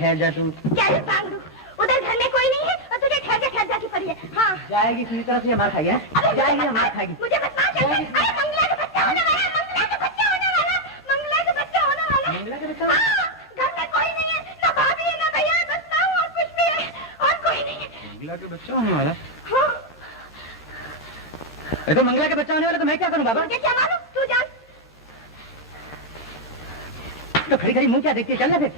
ठहर जा तू। क्या है पागलू? उधर घर में कोई नहीं है और तुझे ठहर जा की पड़ी है। हाँ जाएगी किसी तरह से मार खाएगी। जाएगी मार खाएगी। मुझे बस अरे मंगला का बच्चा होने वाला, मंगला का बच्चा होने वाला, मंगला का बच्चा होने वाला। मंगला का बच्चा? घर में कोई नहीं है, ना भाभी है ना भैया, बस मैं हूँ और कुछ भी है और कोई नहीं है। मंगला का बच्चा होने वाला? हाँ। तो मंगला का बच्चा होने वाला तो मैं क्या करूँ बाबा? मुझे क्या मालूम, तू जान। तो खड़ी खड़ी मुंह क्या देखती है, चलना फिर।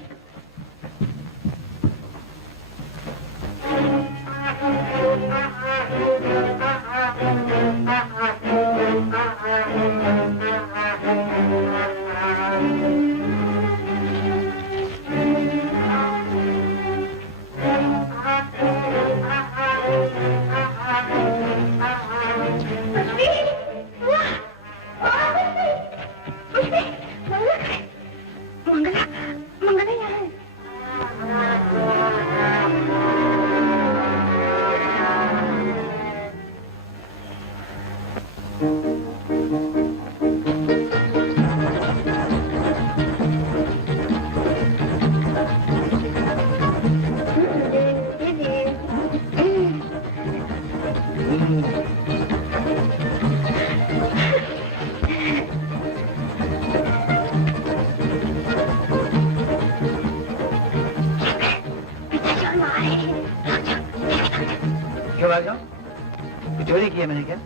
चोरी की है मैंने क्या?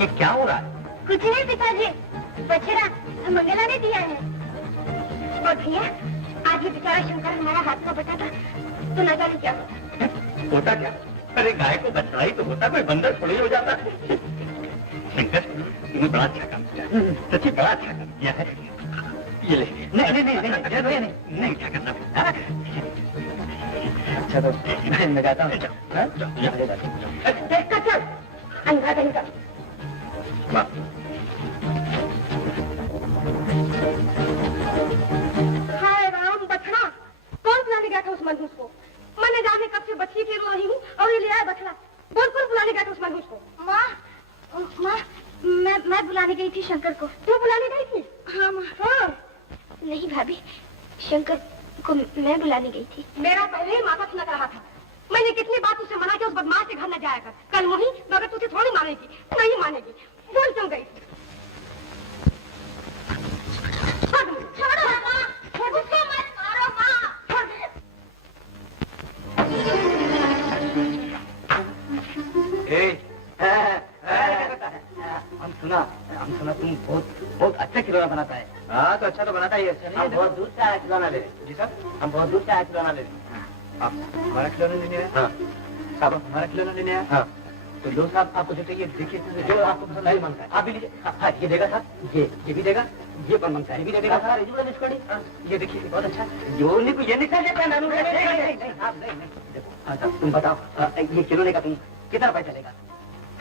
ये क्या हो रहा है? कुछ नहीं पिताजी, बछड़ा मंगला ने दिया है। और भैया आज ये बेचारा शंकर हमारा हाथ का बटा था, तो न जाने क्या होता क्या? अरे गाय को बछड़ा ही तो होता, कोई बंदर थोड़ी हो जाता। शंकर तुमने बड़ा अच्छा काम किया, सच्ची बड़ा अच्छा काम किया है। ये ले। नहीं क्या करना। अच्छा तो मैं जाता हूँ। अंधा का हाय राम, बछड़ा कौन बुलाने गया था उस मनहूस को? मैंने जाने कब से बच्ची फिर रही हूँ और ये ले आया बछड़ा। बोल कौन बुलाने गया था उस मनहूस को? माँ मैं बुलाने गई थी शंकर को। तू बुलाने गई थी? हाँ माँ। हाँ नहीं भाभी, शंकर को मैं बुलाने गई थी। मेरा पहले ही माथा सुनक रहा था। मैंने कितनी बात उसे मना किया उस बदमाश के घर न जाया कर। कल वही मगर तुझे थोड़ी मानेगी, नहीं मानेगी। बोल क्यों गई? छोड़ो माँ, उसको मत मारो माँ। हम सुना तुम बहुत अच्छा खिलौना बनाता है। हाँ तो अच्छा तो बनाता ही है। हम बहुत दूर से आया खिलौना ले। जी सर, हम बहुत दूर से आया खिलौना ले। आप हमारा खिलौना लेने आए? हाँ साहब, हमारा खिलौना लेने आए? हाँ तो लो साहब, आपको जो चाहिए देखिए, जो आपको पसंद नहीं मांगता है आप भी लीजिए। हाँ ये देगा साहब, ये भी देगा, ये पर मांगता है ये भी देगा साहब। ये देखिए बहुत अच्छा, जो ये निकल जाता है नानू। नहीं देखो। हाँ साहब तुम बताओ ये खिलौने का तुम कितना पैसा लेगा?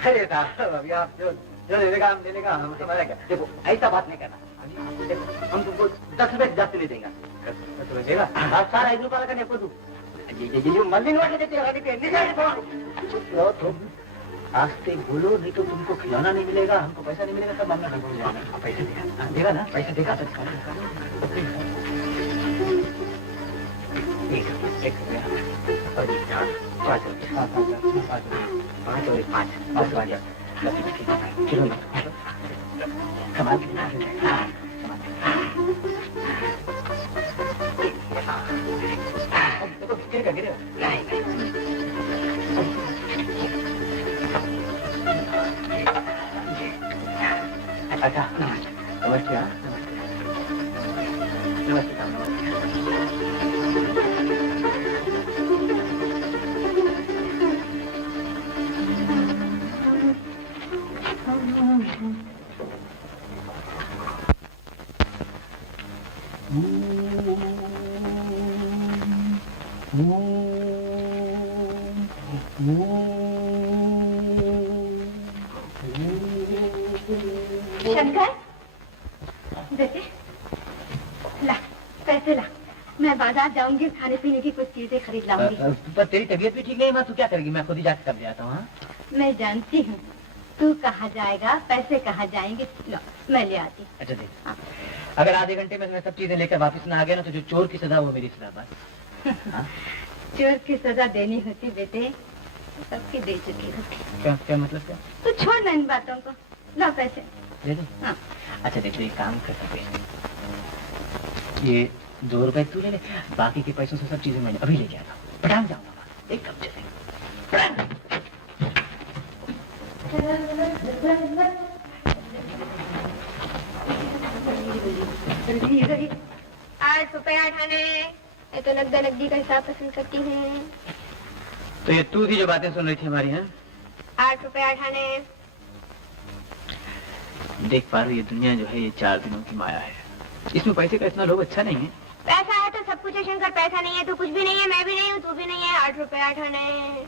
अरे साहब अभी आप जो लेगा हम ले लेगा, हम हमारा क्या। देखो ऐसा बात नहीं करना, देखो हम तुमको 10 रुपए जास्त नहीं देगा। 10 रुपए देगा आप सारा 1 रुपया करने को दू। ये मंदिर वाले देते हैं। आस्ते बोलो, नहीं तो तुमको खिलौना नहीं मिलेगा, हमको पैसा नहीं मिलेगा, सब हमने पैसे देगा ना, पैसे देगा तो एक रुपया 5 रुपया 5 और 5 खिलौना सामान गिरेगा। अच्छा नमस्ते। नमस्ते शंकर बेटे ला पैसे ला, मैं बाजार जाऊंगी, खाने पीने की कुछ चीजें खरीद लाऊंगी। पर तेरी तबीयत भी ठीक नहीं है, तू क्या करेगी? मैं खुद ही जाकर कर ले आता हूँ। मैं जानती हूँ तू कहाँ जाएगा, पैसे कहाँ जाएंगे, लो मैं ले आती। अच्छा देख अगर आधे घंटे में मैं सब चीजें लेकर वापस ना आ गया ना तो जो चोर की सजा वो मेरी सजा बस। हाँ? चोर की सजा देनी होती बेटे, सबकी दे चुकी होती। क्या क्या मतलब क्या? तो छोड़ ना इन बातों को, ला पैसे दे दो। हाँ। अच्छा देखो एक काम कर सकते, ये 2 रुपए तू ले ले, बाकी के पैसों से सब चीजें मैंने अभी लेके आता हूँ। पटांग जाऊंगा एक कप चले। ₹8 आने, ये तो नकदी का हिसाब पसंद करती हूँ। तो ये तू ही जो बातें सुन रही थी हमारी, हैं? ₹8 आने। देख पा रही, ये दुनिया जो है ये 4 दिनों की माया है, इसमें पैसे का इतना लोभ अच्छा नहीं है। पैसा है तो सब कुछ है शंकर, पैसा नहीं है तो कुछ भी नहीं है, मैं भी नहीं हूँ, तू भी नहीं है। ₹8 आने।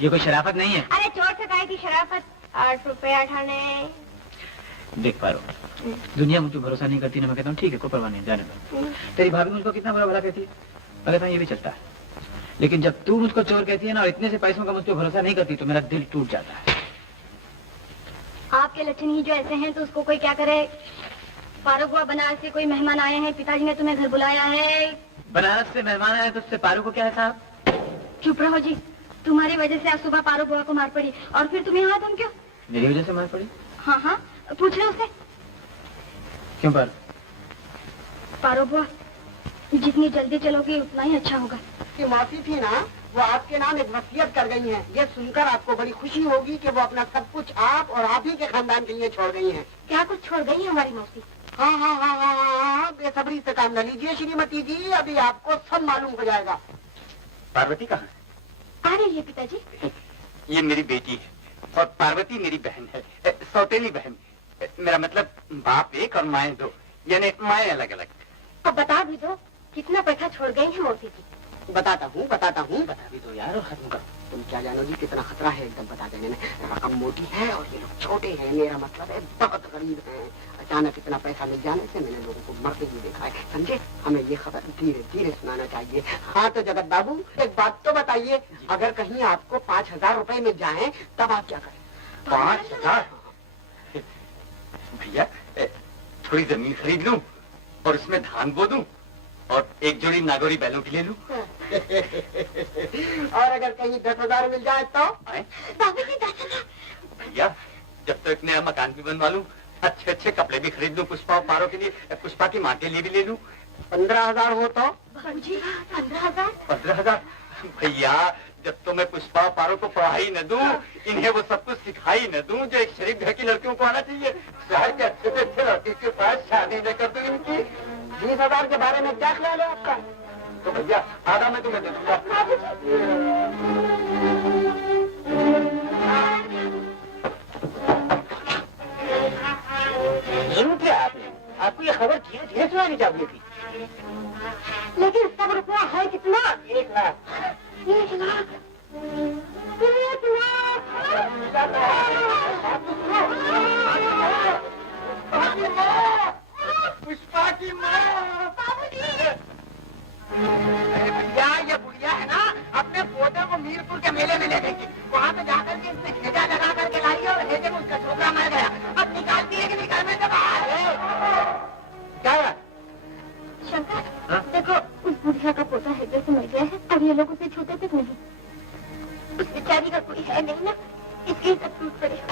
ये कोई शराफत नहीं है। अरे चोर से काहे की शराफत। ₹8 आने। देख पा रहा, दुनिया मुझ पर भरोसा नहीं करती ना, मैं कहता हूँ ठीक है कोई परवाह नहीं, जाने दो। तेरी भाभी मुझको कितना बुरा भला कहती है, मैं कहता हूँ ये भी चलता है, लेकिन जब तू मुझको चोर कहती है ना और इतने से पैसों का मुझ पर भरोसा नहीं करती तो मेरा दिल टूट जाता है। आपके लक्षण ही जो ऐसे हैं तो उसको कोई क्या करे। फारूक हुआ बनारस से कोई मेहमान आए हैं, पिताजी ने तुम्हें घर बुलाया है। बनारस से मेहमान आए तो उससे पारू को क्या है साहब? चुप रहो जी, तुम्हारी वजह से आज सुबह पारू बुआ को मार पड़ी और फिर तुम यहाँ तुम क्यों? मेरी वजह से मार पड़ी? हाँ हाँ पूछ रहे उससे। क्यों पर? पारू बुआ जितनी जल्दी चलोगी उतना ही अच्छा होगा। की मौसी थी ना, वो आपके नाम एक वसीयत कर गई हैं। ये सुनकर आपको बड़ी खुशी होगी कि वो अपना सब कुछ आप और आप ही के खानदान के लिए छोड़ गई हैं। क्या कुछ छोड़ गई है हमारी मौसी? हाँ हाँ हाँ हाँ हाँ हाँ, बेसब्री से काम न लीजिए श्रीमती जी, अभी आपको सब मालूम हो जाएगा। पार्वती कहाँ है? आ रही है पिताजी। ये मेरी बेटी है और पार्वती मेरी बहन है, सौतेली बहन। मेरा मतलब बाप एक और माए दो, यानी माए अलग अलग। अब बता भी दो कितना पैसा छोड़ गई है मौसी की। बताता हूँ बता भी दो यार और खत्म कर। तुम क्या जानोगी कितना खतरा है, एकदम बता देने में। रकम मोटी है और ये लोग छोटे हैं, मेरा मतलब है बहुत गरीब हैं। अचानक इतना पैसा मिल जाने से मैंने लोगों को मरते हुए देखा है, समझे। हमें ये खबर धीरे धीरे सुनाना चाहिए। हाँ तो जगत बाबू एक बात तो बताइए, अगर कहीं आपको 5000 रुपए मिल जाए तब आप क्या करें? 5000? भैया थोड़ी जमीन खरीद लूं और उसमें धान बो दूं और एक जोड़ी नागौरी बैलों की ले लूं। और अगर कहीं 10,000 मिल जाए तो? बाबूजी 10,000? भैया जब तक नया मकान भी बनवा लूं, अच्छे अच्छे कपड़े भी खरीद लूं, पुष्पा और पारों के लिए, पुष्पा की माँ के लिए भी ले लूं। 15,000 हो तो? बाबूजी 15,000? 15,000? भैया जब तो मैं पुष्पा और पारों को पढ़ाई न दूं, इन्हें वो सब कुछ सिखाई न दूं जो एक शरीफ घर की लड़कियों को आना चाहिए, शहर के अच्छे से अच्छे लड़के के पास शादी न कर दूं इनकी। 20,000 के बारे में क्या ख्याल है आपका? तो भैया आधा मैं तुम्हें दे दूंगा। जरूर क्या आपको ये खबर धीरे धीरे सुनानी चाहिए थी। लेकिन सब रुपया है कितना? 1 लाख। 1 लाख? 1 लाख? पुष्पा की माँ। भैया ये बुढ़िया है ना, अपने पोते को मीरपुर के मेले में ले गई थी। वहाँ पे जाकर के इसने हेजा लगा करके लाई और हेजे में उसका छोकरा मर गया। अब निकालती है कि नहीं घर में से बाहर? क्या हुआ? शंकर देखो उस बुढ़िया का पोता हेजे से मर गया है और ये लोग उसे छूते तक नहीं। उस बेचारी का कोई है नहीं ना, इसलिए सब टूट पड़े।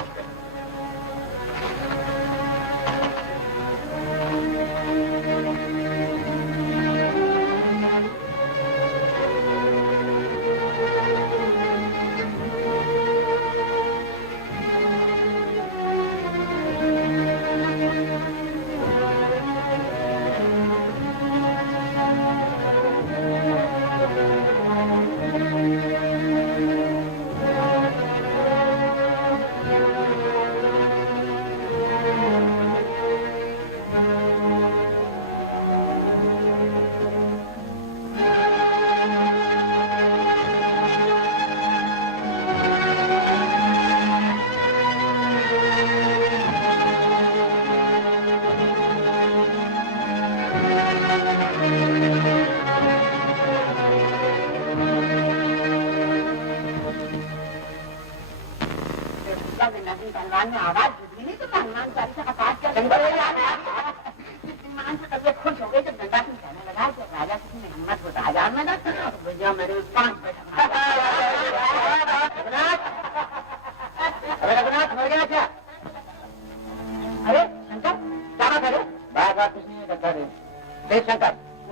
में आवाज नहीं तो हनुमान चालीसा का पाठ कर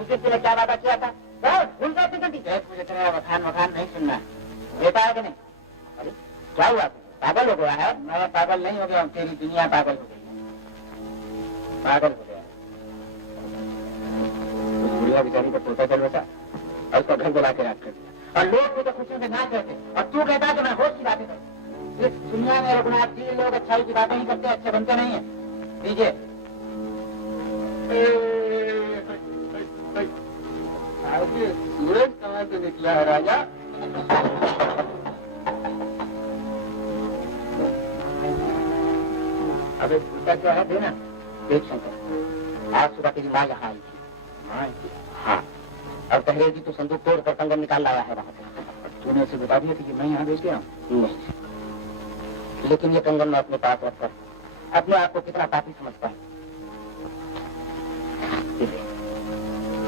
मुझसे तेरे क्या वादा किया था? भूल गए जल्दी। मुझे तेरा वखान नहीं सुनना देता है कि नहीं? अरे क्या हुआ, पागल हो गया है? मैं पागल नहीं हो गया हूँ, तेरी दुनिया पागल हो गई, पागल हो गया। उस बुढ़िया बेचारी का पोता चल बसा और उसको घर बुला के रात कर दिया, और लोग भी तो खुशियों से नाच रहे थे, और तू कहता है कि मैं होश की बातें करूं। इस दुनिया में रघुनाथ जी लोग अच्छाई की बातें ही करते, अच्छे बनते नहीं है। दीजिए सूरज कहाँ से निकला है राजा? अबे भूलता क्या है? देना देख शंकर, आज सुबह तेरी माँ यहाँ आई थी। हाँ, और कह रही थी तो संदूक तोड़ कर कंगन निकाल लाया है वहां से। तूने उसे बता दिया था कि मैं यहाँ बेच गया हूँ? नहीं, लेकिन ये कंगन मैं अपने पास रखकर अपने आप को कितना पापी समझता है।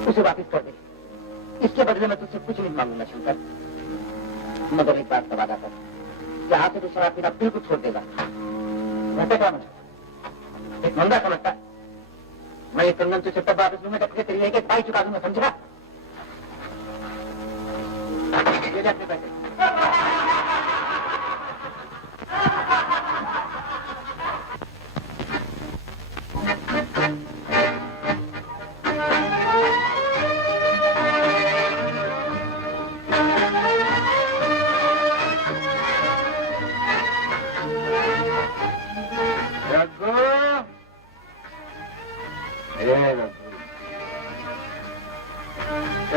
उसे वापिस कर दे, इसके बदले में तुझसे कुछ नहीं मांगूंगा शंकर, मगर एक बात का वादा कर, यहाँ से तो शराब पीना बिल्कुल छोड़ देगा। वैसे क्या समझता, एक मंदा समझता? मैं ये कंगन तुझसे तब वापस लूंगा जब तेरी एक पाई चुका दूंगा, समझा? ये ले अपने पैसे।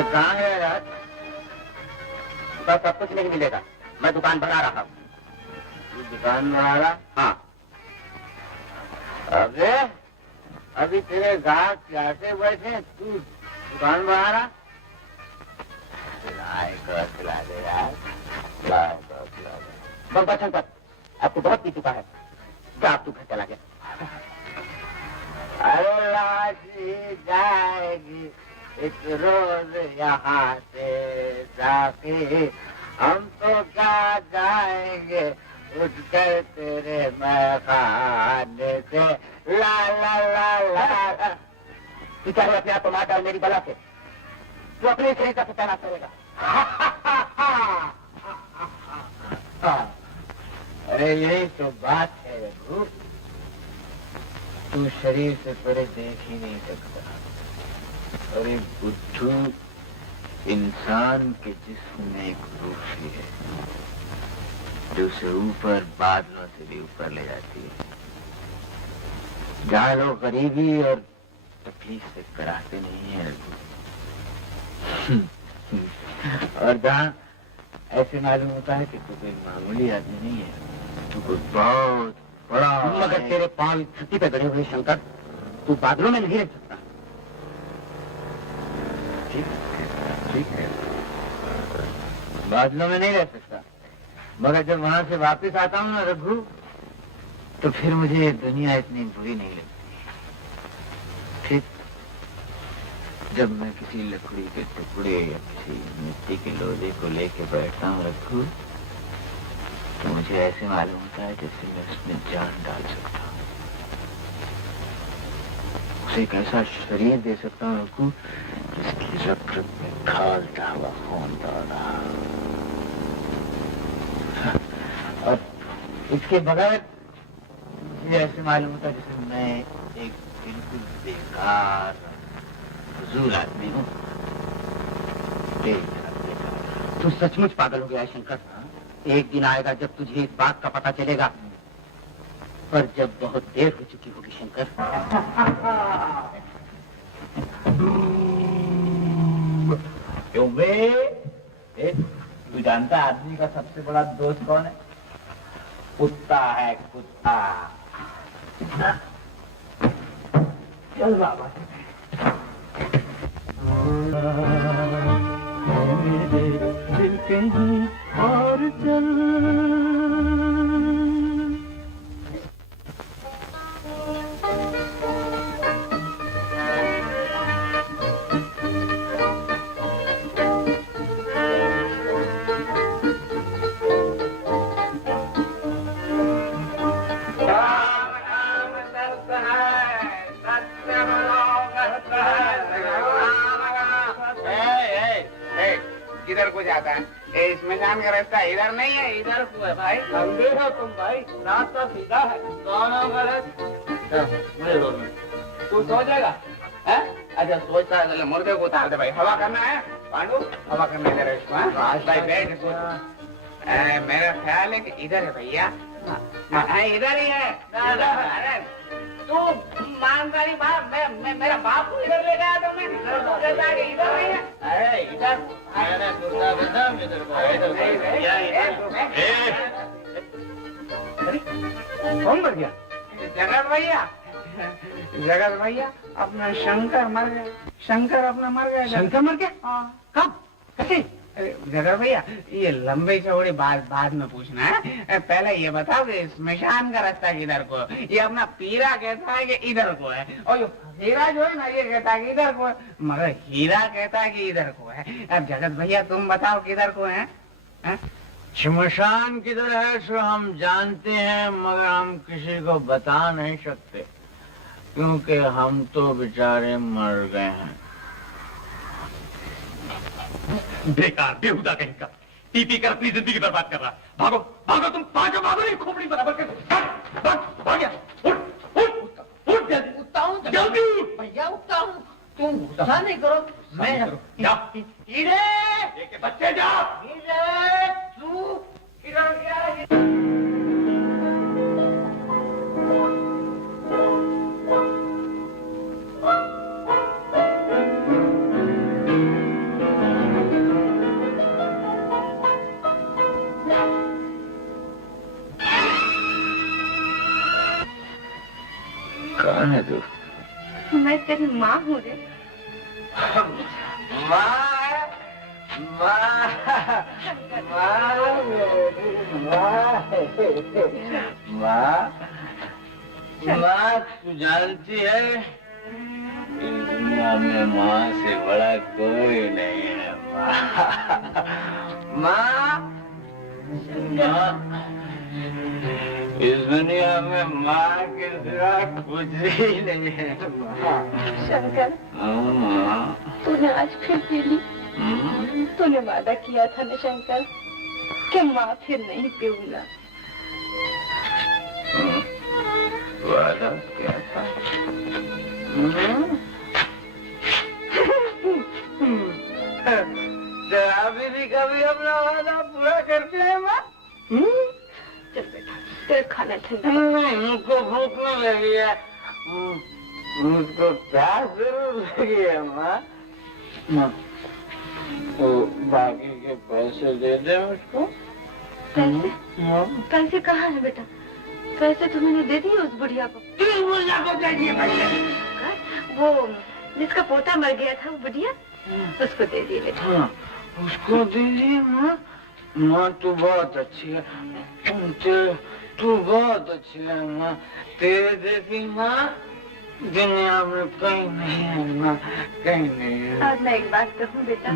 कहाँ है यार? बस सब कुछ नहीं मिलेगा, मैं दुकान बना रहा हूँ। दुकान बना रहा? हाँ। अबे अभी तेरे गाहक प्यासे बैठे, तू दुकान बना रहा? खिला दे यार, खिला दे। बस बचन पर आपको बहुत पी चुका है, क्या आप तू घर चला गया? अरे लाशी जाएगी एक रोज यहाँ से जाके, हम तो क्या जाएंगे उठ कर तेरे मैखाने से। ला ला ला ला। तू क्या अपने आप को मार डाल मेरी बला से, तू अपने शरीर का सत्यानाश करेगा। अरे यही तो बात है रघु, तू शरीर से परे देख ही नहीं सकता। अरे बुद्धू, इंसान के जिस्म में एक रूही है जो उसे ऊपर बादलों से भी ऊपर ले जाती है, जहाँ लोग गरीबी और तकलीफ से कराते नहीं है और जहाँ ऐसे मालूम होता है कि तू कोई मामूली आदमी नहीं है, तू कोई बहुत बड़ा। मगर तेरे पांव छुट्टी पे गड़े हुए शंकर, तू बादलों में नहीं रह सकता। ठीक है, बादलों में नहीं रह सकता, मगर जब वहां से वापस आता हूँ ना रघु, तो फिर मुझे दुनिया इतनी बुरी नहीं लगती। फिर जब मैं किसी लकड़ी के टुकड़े या किसी मिट्टी के लोहे को लेके बैठता हूँ रघु, तो मुझे ऐसे मालूम होता है जैसे मैं उसमें जान डाल सकता हूँ, उसे एक ऐसा शरीर दे सकता हूँ रघु जिसकी रग रग में खौलता हुआ खून दौड़ रहा। और इसके बगैर मुझे ऐसे मालूम होता जैसे मैं एक बिल्कुल बेकार फजूल आदमी हूँ। तू सचमुच पागल हो गया है शंकर। एक दिन आएगा जब तुझे इस बात का पता चलेगा, पर जब बहुत देर हो चुकी होगी शंकर। क्यों बे? तू जानता आदमी का सबसे बड़ा दोस्त कौन है? कुत्ता है, कुत्ता। चल बाबा। मेरे दिल कहीं और चल। इधर को जाता है। ये स्मशान का रास्ता इधर नहीं है, इधर को है भाई। अंधे हो तुम भाई, रास्ता सीधा है। दोनों गलत। तू सो जाएगा? अच्छा सोचता है, मुर्दे को उतार दे भाई। हवा करना है पांडु, हवा करना है इसको। भाई बैठ सोच। मेरा ख्याल है कि इधर है भैया। इधर ही है। अरे तू मानदारी बाप, मैं मेरा बाप को इधर ले गया तो मैं इधर नहीं है। अरे इधर कौन मर गया? जगत भैया, जगत भैया अपना शंकर मर गया। शंकर अपना मर गया। शंकर मर गया? हाँ। कब? कैसे? जगत भैया ये लंबी चौड़ी बात बाद में पूछना है। पहले ये बताओ कि स्मशान का रास्ता किधर को है? ये अपना पीरा कहता है कि इधर को है, और ये हीरा जो है ना ये कहता है कि इधर को है, मगर हीरा कहता है कि इधर को है। अब जगत भैया तुम बताओ किधर को है? शमशान किधर है सो हम जानते हैं, मगर हम किसी को बता नहीं सकते, क्योंकि हम तो बेचारे मर गए हैं। बेकार बेहुदा कहीं का, पी पी कर अपनी जिंदगी बर्बाद कर रहा। भागो भागो तुम, भागो भागो नहीं, खोपड़ी बराबर कर। भाग गया। उठ उठ उठ जल्दी। उठता हूँ जल्दी उठ भैया, उठता हूँ। तुम गुस्सा नहीं करो। मैं जा हीरे, लेके बच्चे जा। हीरे, तू किधर गया? कौन है तू? मैं तेरी माँ हूँ रे। माँ तू जानती है इस दुनिया में माँ से बड़ा कोई नहीं है। माँ इस दुनिया में माँ के सिवा कुछ ही नहीं है। शंकर, तूने आज फिर पी ली। तूने वादा किया था ना शंकर कि माँ फिर नहीं पीऊंगा। वादा क्या था? शराबी भी कभी अपना वादा पूरा करते हैं माँ? चल बेटा, तेरा खाना ठंडा। नहीं, मुझको भूख नहीं लगी है, मुझको प्यास जरूर लगी है माँ। तो बाकी के पैसे दे दे मुझको। पैसे? पैसे कहाँ है बेटा? पैसे तो मैंने दे दिए उस बुढ़िया को। किस बुढ़िया को दे दिए पैसे? वो जिसका पोता मर गया था, वो बुढ़िया, उसको दे दिए बेटा। हाँ, उसको दे दिए माँ। माँ तू बहुत अच्छी है, तू बहुत अच्छी है माँ। तेरे जैसी माँ दुनिया में कहीं नहीं है माँ, कहीं नहीं है। और मैं एक बात कहूँ बेटा,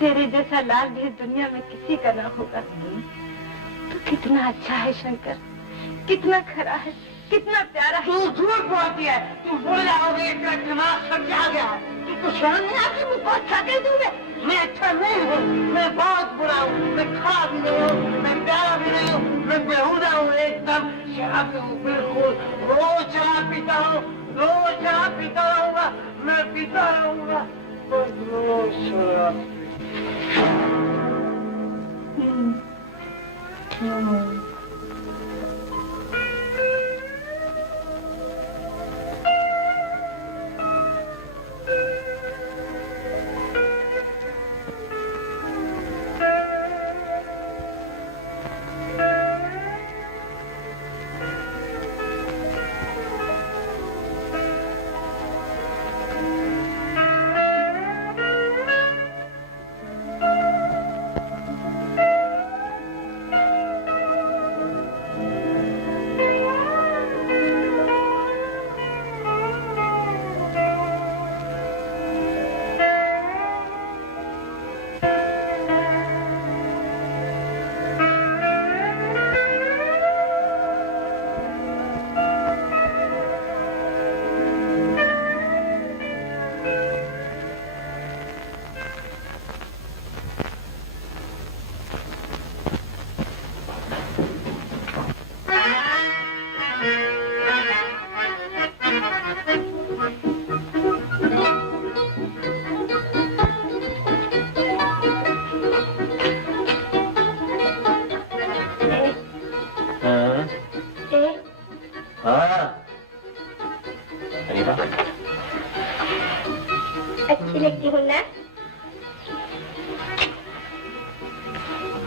तेरे जैसा लाल भी दुनिया में किसी का ना होगा। तो कितना अच्छा है शंकर, कितना खरा है, कितना प्यारा है। तू झूठ बोलती है, तू बोल जाओगे इतना दिमाग सब क्या गया है? तुमको शर्म नहीं आती? मुझको अच्छा कह दूँ मैं अच्छा नहीं हूँ, मैं बहुत बुरा हूँ, मैं खा भी नहीं हूँ, मैं प्यारा भी नहीं हूँ, मैं बेहुदा हूँ, एकदम शराब हूँ, बिल्कुल। रोज शराब पीता हूँ, रोज शराब पीता रहूंगा, मैं पीता रहूंगा, बस रोज शराब।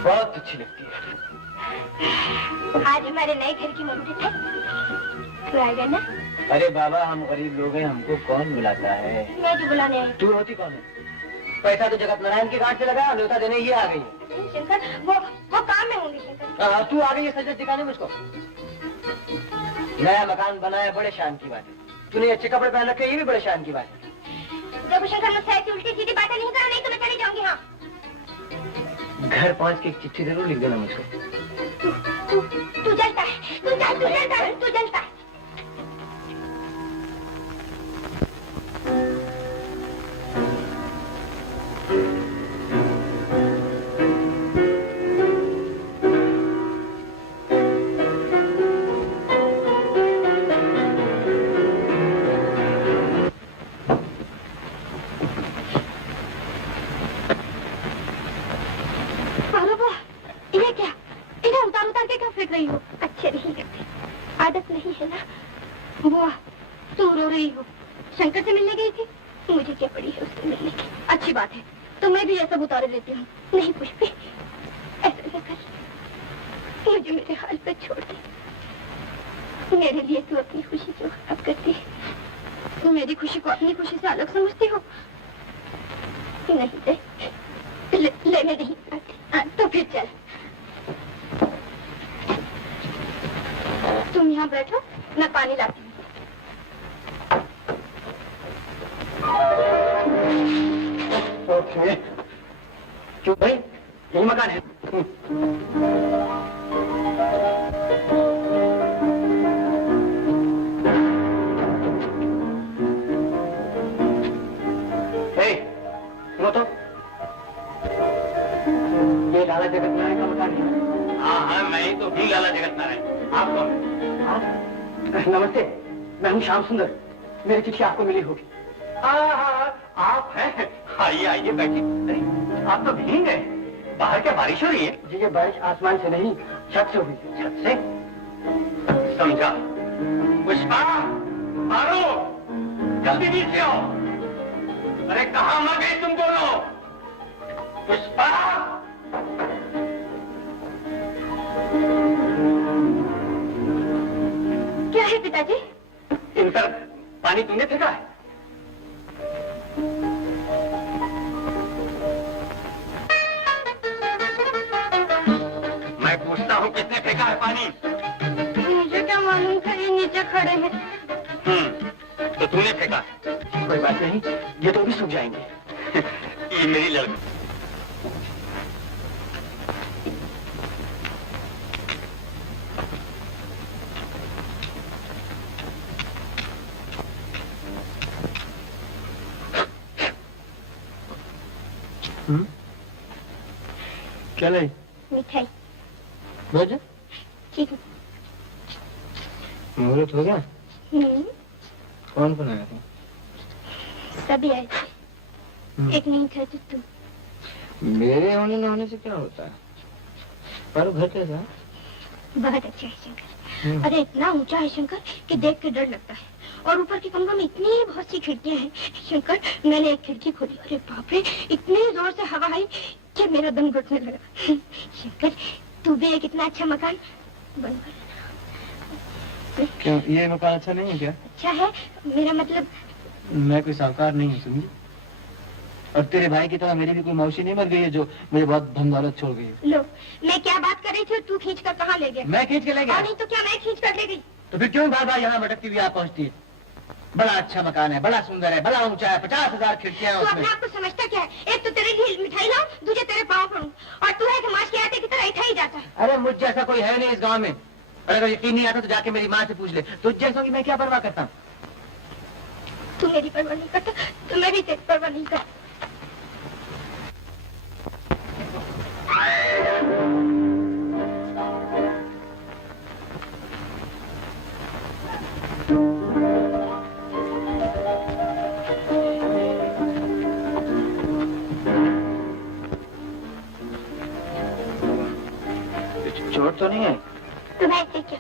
बहुत अच्छी लगती है। आज हमारे नए घर की मुहूर्त है, तू आएगा ना? अरे बाबा, हम गरीब लोग हैं, हमको कौन बुलाता है? मैं जो बुलाने आई। तू होती कौन है? पैसा तो जगत नारायण के घाट से लगा, न्योता देने ये आ गई है। शंकर, वो काम में होंगी शंकर। तू आ गई है सजत दिखाने मुझको। नया मकान बना है, बड़े शान की बात है। तूने अच्छे कपड़े पहन रखे, ये भी बड़े शान की बात है। जब शंकर मुझसे ऐसी उल्टी सीधी बातें नहीं करो, नहीं तो मैं चली जाऊंगी। हाँ, घर पहुंच के एक चिट्ठी जरूर लिख देना मुझको। तू जलता है, तू जलता है, तू जलता है। रही हो, अच्छे नहीं लगते, आदत नहीं है ना। बुआ, तुम रो रही हो, शंकर से मिलने गई थी, मुझे क्या पड़ी है उससे मिलने की। अच्छी बात है, तो मैं भी ये सब उतारे लेती हूँ। नहीं पुष्पी, ऐसा न कर, मुझे मेरे हाल पर छोड़ दे। मेरे लिए तू अपनी खुशी क्यों खराब करती है? मेरी खुशी को अपनी खुशी से अलग समझती हो? नहीं लेने नहीं आती। तो फिर चल, तुम यहाँ बैठो, मैं पानी लाती हूँ। ओके, क्यों भाई, यही मकान है। सुनो तो, ये लाला जगत नारायण का मकान है। हाँ, मैं ही तो भी लाला जगत नारायण। आप कौन? नमस्ते, मैं हूँ श्याम सुंदर। मेरी चिट्ठी आपको मिली होगी। आप हैं? आइए आइए बैठिए। अरे, आप तो भीग गए। बाहर क्या बारिश हो रही है? जी, ये बारिश आसमान से नहीं, छत से हुई। छत से? समझा। पुष्पा, मारो, जल्दी नीचे आओ। अरे कहाँ मर गए तुम दोनों? पुष्पा! क्या है पिताजी? इन पर पानी तुमने फेंका है? मैं पूछता हूँ किसने फेंका है पानी? मुझे क्या मालूम था, ये नीचे खड़े हैं। तो तुमने फेंका? कोई बात नहीं, ये तो भी सूख जाएंगे। ये मेरी लड़की। क्या लाई? मिठाई। बोझ? ठीक है। मुहूर्त हो गया? कौन बनाया था? सभी आए थे, एक नहीं था तो तुम। मेरे होने न होने से क्या होता है? पर घर कैसा? बहुत अच्छा है शंकर। अरे इतना ऊंचा है शंकर कि देख के डर लगता है। और ऊपर के कमरों में इतनी बहुत सी खिड़कियां हैं शंकर। मैंने एक खिड़की खोली, अरे बाप रे, इतनी जोर से हवा आई कि मेरा दम घुटने लगा। शंकर, तू भी एक इतना अच्छा मकान बनवा। क्यों, ये मकान अच्छा नहीं है क्या? अच्छा है, मेरा मतलब मैं कोई साहूकार नहीं हूँ, समझी? और तेरे भाई की तरह मेरी भी कोई मौसी नहीं मर गई है जो मुझे बहुत धन दौलत छोड़ गई है। लो, मैं क्या बात कर रही थी और तू खींच कर कहाँ ले गया? मैं खींच के ले गया? नहीं तो क्या मैं खींच कर ले गई? तो फिर क्यों बार बार यहाँ भटकती हुई आप पहुँचती है? बड़ा अच्छा मकान है, बड़ा सुंदर है, बड़ा ऊंचा है, 50,000 खिड़कियां हैं तू उसमें। अपने आप को समझता क्या है? एक तो तेरे लिए मिठाई लाऊं, दूसरे तेरे पाँव पड़ूं, और तू है कि मांस के आटे की तरह ऐठा ही जाता है। अरे मुझ जैसा कोई है नहीं इस गांव में। और अगर यकीन नहीं आता तो जाके मेरी माँ से पूछ ले। तुझ जैसों की मैं क्या परवाह करता हूँ? तू मेरी परवाह नहीं करता तो मैं भी तेरी परवाह नहीं करता। चोट तो नहीं है? तो वैसे क्या?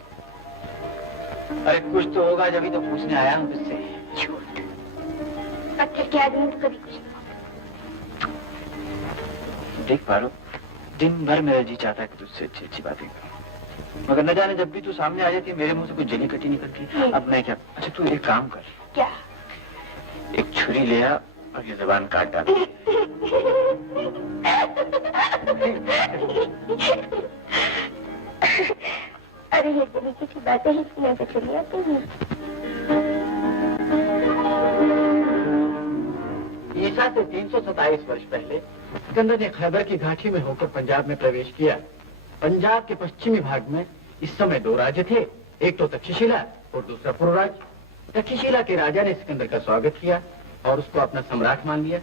अरे कुछ तो होगा, जब ही तो पूछने आया हूँ तुझसे। झूठ, पत्थर के आदमी तो कभी कुछ नहीं। देख पारो, दिन भर मेरा जी चाहता है कि तुझसे अच्छी अच्छी बातें करूं, मगर न जाने जब भी तू सामने आ जाती है मेरे मुंह से कुछ जली कटी निकलती। अब मैं क्या? अच्छा तू एक काम कर। क्या? एक छुरी ले आ और ये जबान काट डाल। अरे ये तरीके की बातें ही सुनने पे चली आती हैं। ईसा से 327 वर्ष पहले सिकंदर ने खैबर की घाटी में होकर पंजाब में प्रवेश किया। पंजाब के पश्चिमी भाग में इस समय 2 राज्य थे, एक तो तक्षशिला और दूसरा पुरु राज्य। तक्षशिला के राजा ने सिकंदर का स्वागत किया और उसको अपना सम्राट मान लिया,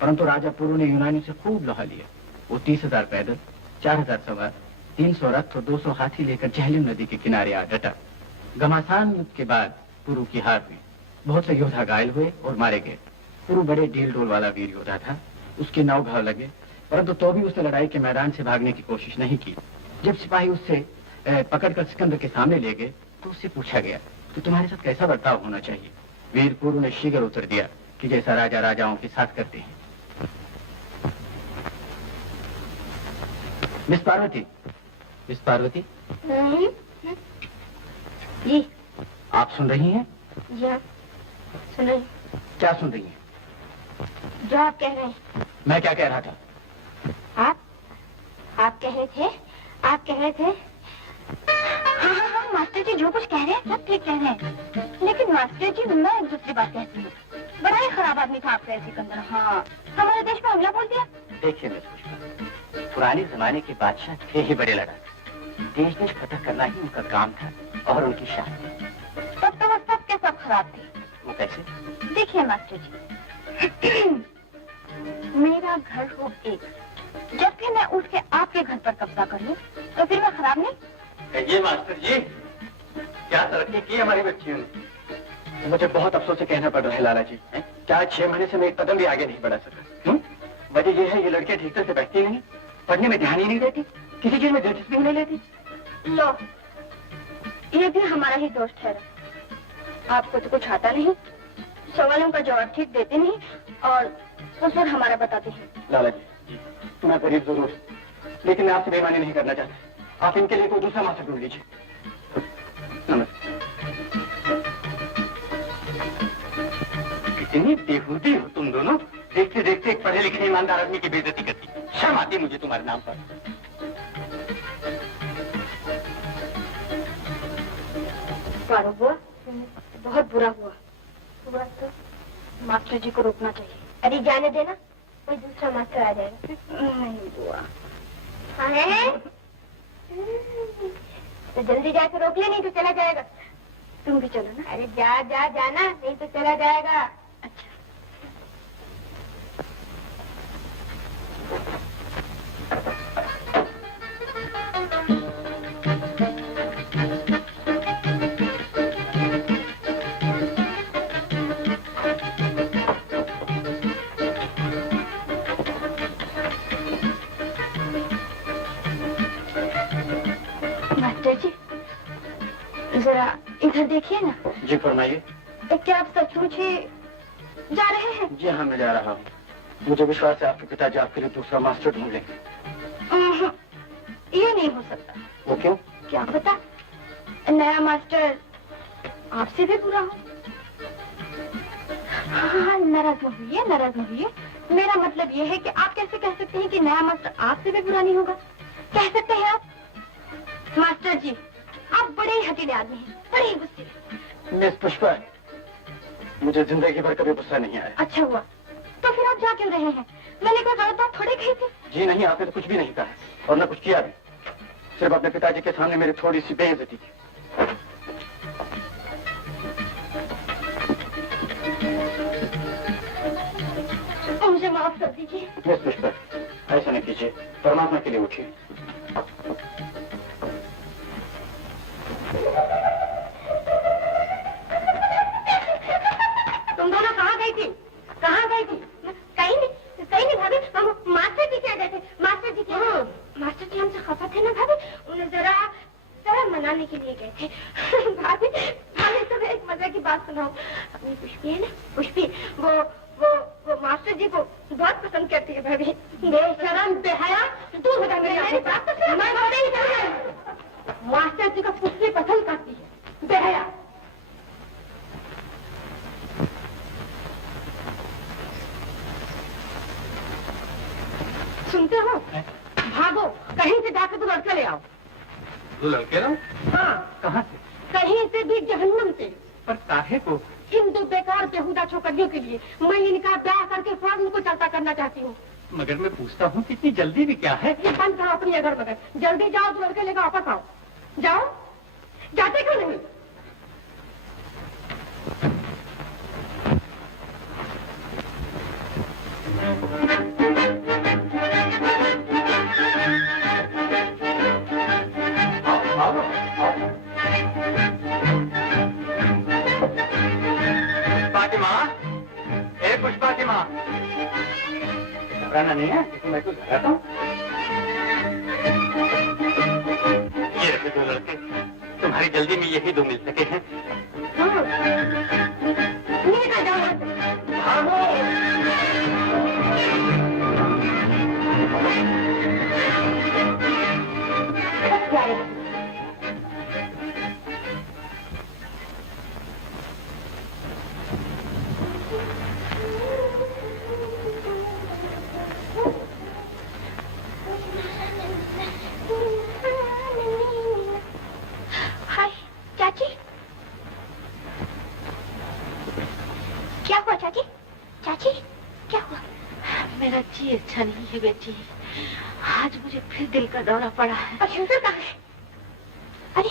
परंतु राजा पुरु ने यूनानी से खूब लोहा लिया। वो 30,000 पैदल, 4,000 सवार, 300 रथ और 200 हाथी लेकर झेलम नदी के किनारे आ डटा। घमासान युद्ध के बाद पुरु की हार हुई। बहुत से योद्धा घायल हुए और मारे गए। पुरु बड़े ढील डोल वाला वीर योद्धा था, उसके 9 घाव लगे, परंतु तो भी उसने लड़ाई के मैदान से भागने की कोशिश नहीं की। जब सिपाही उससे पकड़कर सिकंदर के सामने ले गए तो उससे पूछा गया कि तुम्हारे साथ कैसा बर्ताव होना चाहिए। वीर पुरु ने शीघ्र उत्तर दिया कि जैसा राजा राजाओं के साथ करते हैं। मिस पार्वती, मिस पार्वती जी आप सुन रही हैं? जी हाँ सुन रही। क्या सुन रही हैं? जो आप कह रहे हैं। मैं क्या कह रहा था? आप कह रहे थे, आप कह रहे थे। हाँ, मास्टर जी जो कुछ कह रहे हैं सब ठीक कह रहे हैं, लेकिन मास्टर जी मैं एक दूसरी बात कहती हूँ। बड़ा ही खराब आदमी था आपका सिकंदर। हाँ, हमारे देश में हमला बोल दिया। देखिए मिस पुष्पा, पुराने जमाने के बादशाह थे ही बड़े लड़ाके। देश देश फतह करना ही उनका काम था और उनकी शान। तब तो वो सब के सब खराब थे। वो कैसे? देखिए मास्टर जी, मेरा घर हो एक, जब भी मैं उठ के आपके घर पर कब्जा कर लूं तो फिर मैं खराब नहीं। ये मास्टर जी क्या तरक्की की हमारी बच्चियों ने। मुझे बहुत अफसोस से कहना पड़ रहा है लाला जी, क्या 6 महीने से मैं एक कदम भी आगे नहीं बढ़ा सका। वजह यह है ये लड़के ठीक से बैठती नहीं, पढ़ने में ध्यान ही नहीं देती, किसी चीज में दिलचस्पी नहीं लेती। लो, ये भी हमारा ही दोष ठहरा। आपको तो कुछ आता नहीं, सवालों का जवाब ठीक देते नहीं और कसूर हमारा बताते हैं। लाला जी, मैं गरीब जरूर, लेकिन मैं आपसे बेईमानी नहीं करना चाहता। आप इनके लिए कोई दूसरा मास्टर ढूंढ लीजिए। नमस्ते। कितनी बेहूदी हो तुम दोनों, देखते देखते एक पढ़े लिखे ईमानदार आदमी की बेइज्जती करती। शर्म आती मुझे तुम्हारे नाम पर। पारो हुआ, बहुत बुरा हुआ। हुआ तो मास्टर जी को रोकना चाहिए। अरे जाने देना, कोई दूसरा मास्टर आ जाएगा। नहीं हुआ है तो जल्दी जाकर रोक ले, नहीं तो चला जाएगा। तुम भी चलो ना। अरे जाना, नहीं तो चला जाएगा। अच्छा जरा इधर देखिए ना। जी फरमाइए। क्या आप सचमुच ही जा रहे हैं? जी हाँ, मैं जा रहा हूँ। मुझे विश्वास है आपके पिताजी आपके लिए दूसरा मास्टर ढूंढ लेंगे। ये नहीं हो सकता। वो क्यों? क्या पता, नया मास्टर आपसे भी बुरा हो। हाँ, नाराज न हुई, नाराज न हुई। मेरा मतलब ये है कि आप कैसे कह सकते हैं कि नया मास्टर आपसे भी बुरा नहीं होगा? कह सकते हैं आप? मास्टर जी, आप बड़े ही हठीले आदमी हैं, बड़े ही गुस्से। मिस पुष्पा, मुझे जिंदगी भर कभी गुस्सा नहीं आया। अच्छा हुआ, तो फिर आप जा क्यों रहे हैं? मैंने कोई गलत बात थोड़ी कही थी। जी नहीं, आपने तो कुछ भी नहीं कहा और न कुछ किया भी। सिर्फ अपने पिताजी के सामने मेरी थोड़ी सी बेइज्जती की। मुझे माफ कर दीजिए। मिस पुष्पा, ऐसा नहीं कीजिए, परमात्मा के लिए उठिए। तुम दोनों कहाँ गई थी? कहाँ गई थी? कहीं नहीं भाभी, हम मास्टर जी के गए थे। मास्टर जी हमसे खफा थे ना भाभी, उन्हें जरा मनाने के लिए गए थे। भाभी तुम्हें एक मजा की बात सुनाओ। अपनी पुष्पी है ना, पुष्पी, वो मास्टर जी को बहुत पसंद करती है भाभी। बेशरम बेहया, दूर हो जा मेरी बात तो मैं नहीं कर मास्टर जी का पुत्री पसंद करती है बेहया। सुनते हो? भागो कहीं से जाकर तो लड़के ले आओ। दो लड़के ना? हाँ। कहाँ से? कहीं से भी जहन्नुम से। पर काहे को? इन दो बेकार बेहुदा छोकरियों के लिए मैं इनका ब्याह करके फौरन को चलता करना चाहती हूँ। मगर मैं पूछता हूँ कितनी जल्दी भी क्या है? ये बंद करो अपनी अगर मगर, जल्दी जाओ तो लड़के लेकर वापस आओ। जाओ, जाते क्यों नहीं? घबराना नहीं है, इसको मैं कुछ घबराता हूँ। ये रखे दो लड़के, तुम्हारी जल्दी में यही दो मिल सके हैं। अच्छा नहीं है बेटी, आज मुझे फिर दिल का दौरा पड़ा है। और शंकर कहाँ है? अरे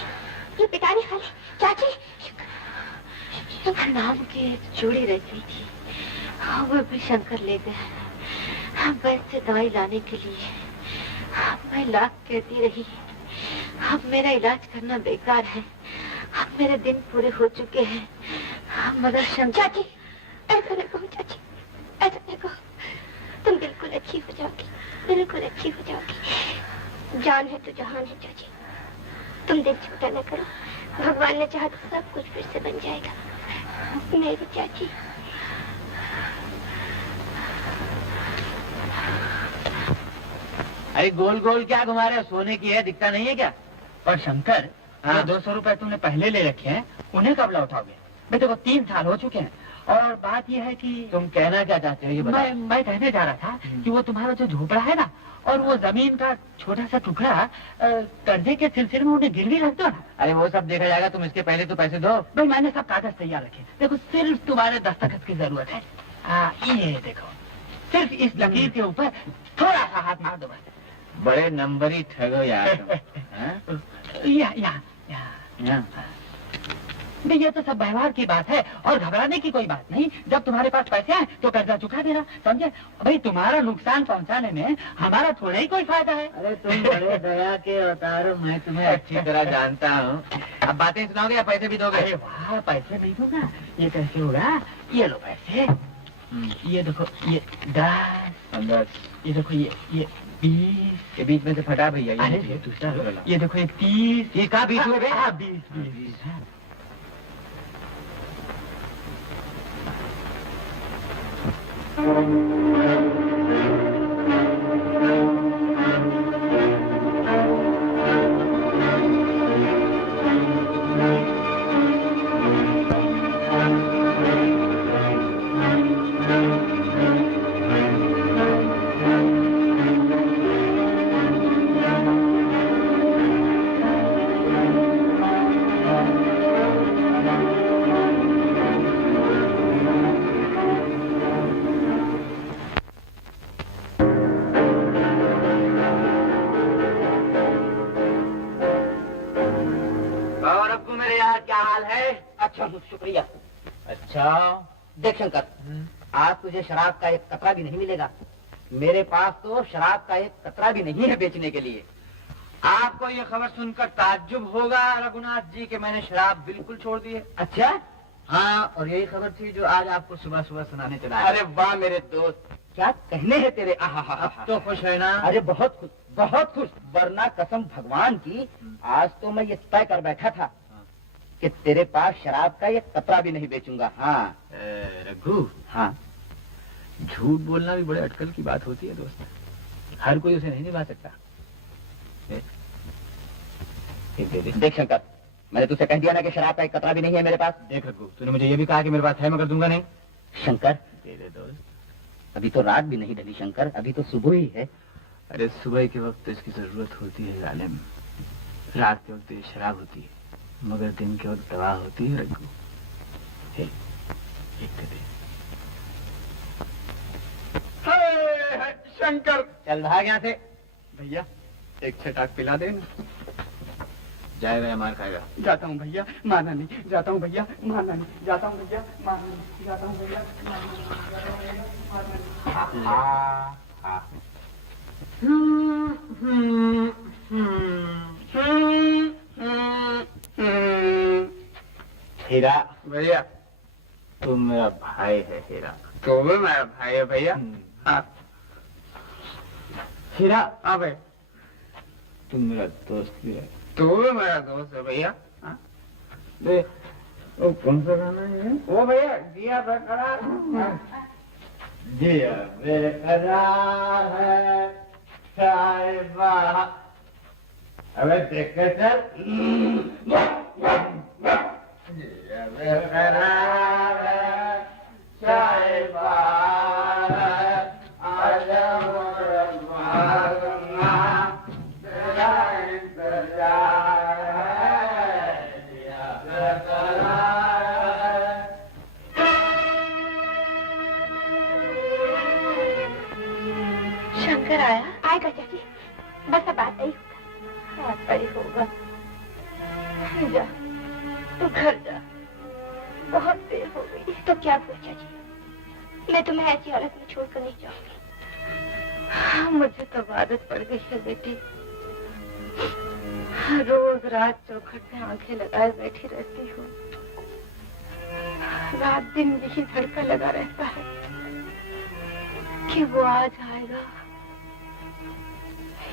ये पिटारी खाली चाची शंकर नाम की जोड़ी रह गई थी, वो भी शंकर ले गए वैद्य से दवाई लाने के लिए। मैं लाख कहती रही, अब मेरा इलाज करना बेकार है, अब मेरे दिन पूरे हो चुके हैं। मगर शंकर चाची ऐसा नहीं कहो, चाची ऐसा नहीं कहो, तुम बिल्कुल अच्छी हो जाओगी, बिल्कुल अच्छी हो जाओगी। जान है तो जहान है चाची, तुम दिल छोटा न करो, भगवान ने चाहा तो सब कुछ फिर से बन जाएगा मेरी चाची। अरे गोल गोल क्या घुमा रहे हो? सोने की है, दिखता नहीं है क्या? और शंकर, हाँ? 200 रुपए तुमने पहले ले रखे हैं, उन्हें कब लौटाओगे? बेटे को 3 साल हो चुके हैं। और बात यह है कि तुम कहना क्या चाहते हो ये बताओ। मैं कहने जा रहा था कि वो तुम्हारा जो झोपड़ा है ना, और वो जमीन का छोटा सा टुकड़ा कर्जे के सिलसिले में उन्हें गिरवी रख दो ना। अरे वो सब देखा जाएगा, तुम इसके पहले तो पैसे दो। भाई मैंने सब कागज तैयार रखे, देखो सिर्फ तुम्हारे दस्तखत की जरूरत है। ये देखो, सिर्फ इस लकीर के ऊपर थोड़ा सा हाथ मार दो बस। बड़े नंबरी ठगो यार। नहीं, ये तो सब व्यवहार की बात है और घबराने की कोई बात नहीं। जब तुम्हारे पास पैसे आए तो कर्जा चुका देना, समझे? भाई तुम्हारा नुकसान पहुंचाने में हमारा थोड़ा ही कोई फायदा है। अरे तुम बड़े दया के अवतार, मैं तुम्हें अच्छी तरह जानता हूँ। अब बातें सुनाओगे या पैसे भी दोगे? अरे वाह, पैसे नहीं दूंगा, ये कैसे होगा? ये लो पैसे, ये देखो, ये 10, ये देखो, ये 20 के बीच में से फटा भैया। ये दूसरा, ये देखो, ये 30। ये का 20 हो गए? 20। शुक्रिया। अच्छा देख शंकर, आज तुझे शराब का एक कतरा भी नहीं मिलेगा। मेरे पास तो शराब का एक कतरा भी नहीं है बेचने के लिए। आपको ये खबर सुनकर ताज्जुब होगा रघुनाथ जी कि मैंने शराब बिल्कुल छोड़ दी है। अच्छा? हाँ, और यही खबर थी जो आज आपको सुबह सुबह सुनाने चला। अरे वाह मेरे दोस्त, क्या कहने हैं तेरे। तो खुश है ना? अरे बहुत खुश, बहुत खुश। वरना कसम भगवान की, आज तो मैं ये तय कर बैठा था कि तेरे पास शराब का ये कतरा भी नहीं बेचूंगा। हाँ रघु, हाँ, झूठ बोलना भी बड़े अटकल की बात होती है दोस्त, हर कोई उसे नहीं निभा सकता। देख शंकर, मैंने तुझसे कह दिया ना कि शराब का एक कतरा भी नहीं है मेरे पास। देख रघु, तूने मुझे ये भी कहा कि मेरे पास है मगर दूंगा नहीं। शंकर दे दे दोस्त। अभी तो रात भी नहीं ढली शंकर, अभी तो सुबह ही है। अरे सुबह के वक्त तो इसकी जरूरत होती है जालिम, रात के वक्त ये शराब होती है, मगर दिन के वक्त दवा होती है रघु। एक दे दे। शंकर चल भाग यहाँ से। भैया एक छटाक पिला दे ना। जाएगा या मार खाएगा? जाता हूँ भैया, मारना नहीं। जाता हूँ भैया, मारना नहीं। जाता हूँ भैया, मारना नहीं। जाता हूँ भैया, मारना नहीं। हीरा भैया तुम मेरा भाई है हीरा। तो भी मेरा भाई है भैया। हाँ हीरा। हाँ भाई, तुम मेरा दोस्त भी है। तो भी मेरा दोस्त है भैया। हाँ वो कौन सा गाना है वो भैया? दिया बेकरार। दिया बेकरार है साहिबा। अबे देख के चल। दिया बेकरार है साहिबा। आजा मोरा मारना तेरा इंतजार है। दिया बेकरार। शंकर आया? आएगा चाची, बस अब आता ही होगा। आता ही होगा। जा तू घर जा, बहुत देर हो गई। तो क्या हुआ चाची, मैं तुम्हें ऐसी हालत में छोड़कर नहीं जाऊंगी। मुझे तो आदत पड़ गई है बेटी, रोज रात चौखट में आंखें लगाए बैठी रहती हूँ। रात दिन यही धड़का लगा रहता है कि वो आज आएगा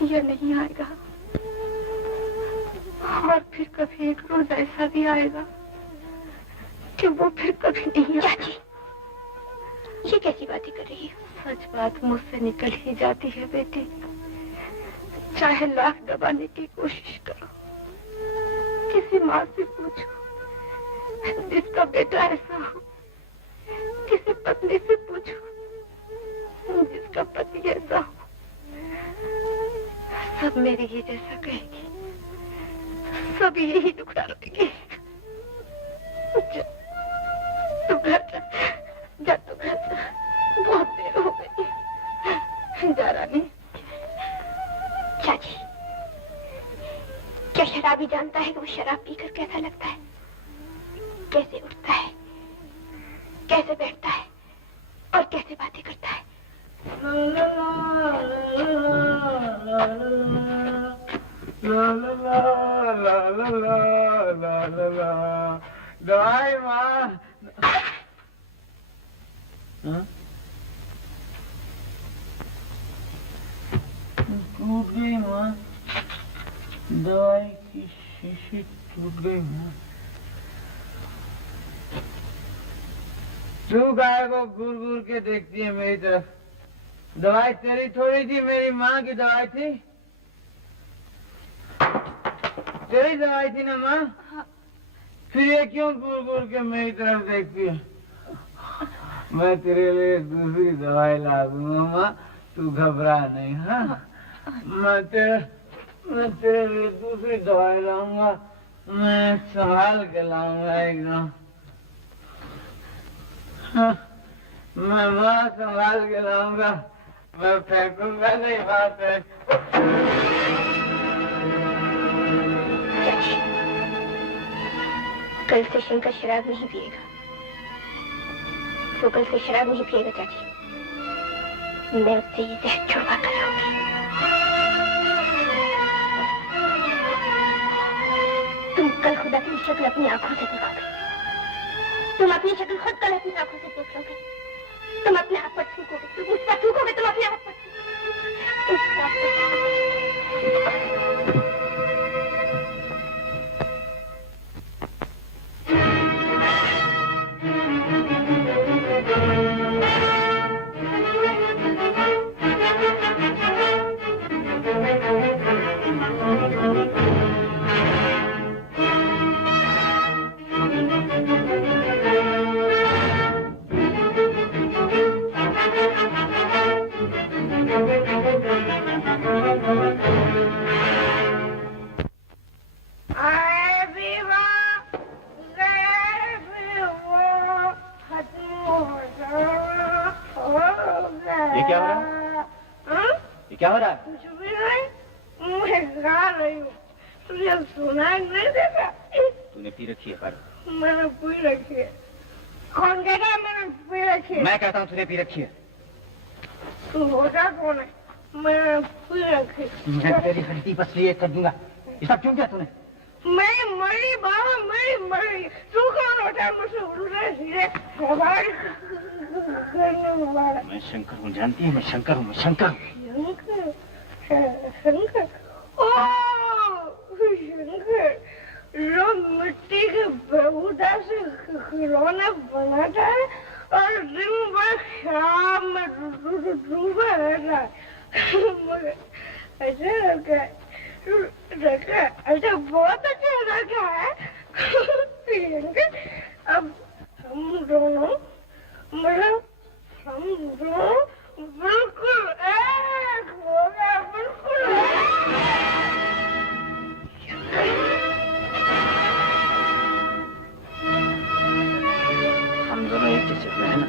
या नहीं आएगा। और फिर कभी एक रोज ऐसा भी आएगा कि वो फिर कभी नहीं आएगा। ये कैसी बातें कर रही है? सच बात मुझसे निकल ही जाती है बेटी, चाहे लाख दबाने की कोशिश करो। किसी माँ से पूछो जिसका बेटा ऐसा हो, किसी पत्नी से पूछो जिसका पति ऐसा हो, सब मेरे ही जैसा कहेगी, सब यही दुखड़ा रहेगी। तू घर जा, तू घर जा, बहुत देर हो गई। जा रानी। चाची, क्या शराबी जानता है कि वो शराब पीकर कैसा लगता है, कैसे उठता है, कैसे बैठता है और कैसे बातें करता है? दवाई माँ। टूट गई माँ, दवाई की शीशी टूट गई माँ। तू गाय को घूर घूर के देखती है मेरी तरफ। दवाई तेरी थोड़ी थी, मेरी माँ की दवाई थी। तेरी दवाई थी ना माँ? फिर ये क्यों घूर घूर के मेरी तरफ देखती है? मैं तेरे लिए दूसरी दवाई ला दूंगा माँ, तू घबरा नहीं। हाँ, मैं तेरे लिए दूसरी दवाई लाऊंगा। मैं संभाल के लाऊंगा एकदम। हाँ, मैं माँ संभाल के लाऊंगा, मैं फेंकूंगा नहीं बात है। कल से शंकर शराब नहीं पिएगा। वो कल से शराब नहीं पिएगा चाची। मैं उससे ये जहर छुड़वा कर लाऊंगी। तुम कल खुदा की शक्ल अपनी आंखों से देखोगे। तुम अपनी शक्ल खुद कल अपनी आंखों से देख लोगे। तुम अपने आप पर थूकोगे, तुम उस पर थूकोगे, तुम अपने आप पर ये क्या हो रहा है? कुछ भी नहीं, मैं गा रही हूँ। तुझे सुनाई नहीं देता? तूने पी रखी है पर? मैंने पी रखी है। कौन कहता है मैंने पी रखी है? मैं कहता हूँ तूने पी रखी है। तू होता कौन है? मैंने पी रखी है। मैं तेरी हड्डी पसली एक कर दूंगा। ये सब क्यों किया तूने? मैं मरी बाबा, मैं मरी। तू कौन होता है मुझसे उल्टे सीधे सवाल करने वाला? मैं शंकर हूँ, जानती है? मैं शंकर हूँ, मैं शंकर हूँ। शंकर? ओह, शंकर, जो मिट्टी के बेहुदा से खिलौने बनाता है और दिन भर शाम में डूबा रहता है। मुझे अच्छा लगता है, अच्छा बहुत अच्छा लगा है। अब हम दोनों मतलब हम दोनों बिल्कुल एक हो गए, बिल्कुल हम दोनों एक जैसे हुए हैं ना?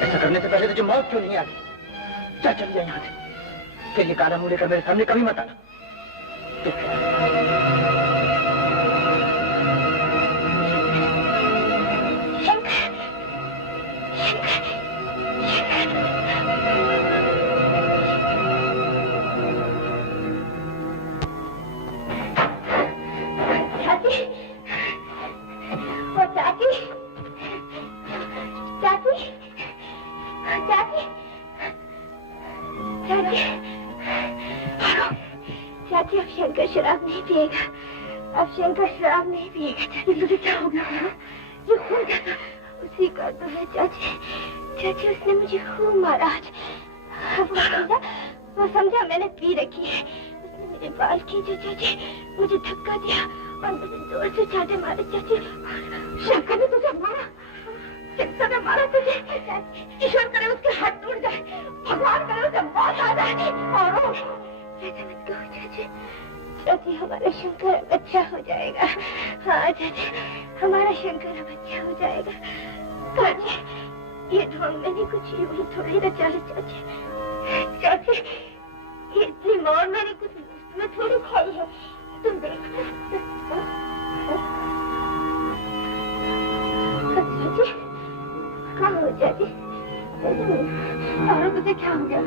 ऐसा करने से पहले तुझे मौत क्यों नहीं आती? चल चल जा यहाँ से। फिर ये काला मुंह लेकर मेरे सामने कभी मत आना। चाची, अब शंकर शराब नहीं पिएगा। अब शंकर शराब नहीं पिएगा। चाची, तुझे क्या हो गया? ये खून क्या था? उसी का तो है चाची। चाची, उसने मुझे खूब मारा आज। वो समझा मैंने पी रखी है। उसने मेरे बाल खींचे चाची, मुझे धक्का दिया और मुझे जोर से चाटे मारे चाची। शंकर ने तुझे मारा? शंकर ने मारा तुझे? ईश्वर करे उसके हाथ टूट जाए, भगवान करे उसे मौत आ जाए। और ऐसा मत कहो चाची। चाची, हमारा शंकर अच्छा हो जाएगा। हाँ चाची, हमारा शंकर अच्छा हो जाएगा। चाची, ये ढोंग मैंने कुछ यूं ही थोड़ी ना चली चाची। चाची, ये इतनी मौत मैंने कुछ मैं थोड़ी खाई है। तुम देखो चाची, कहाँ हो चाची? और तुझे क्या हो गया?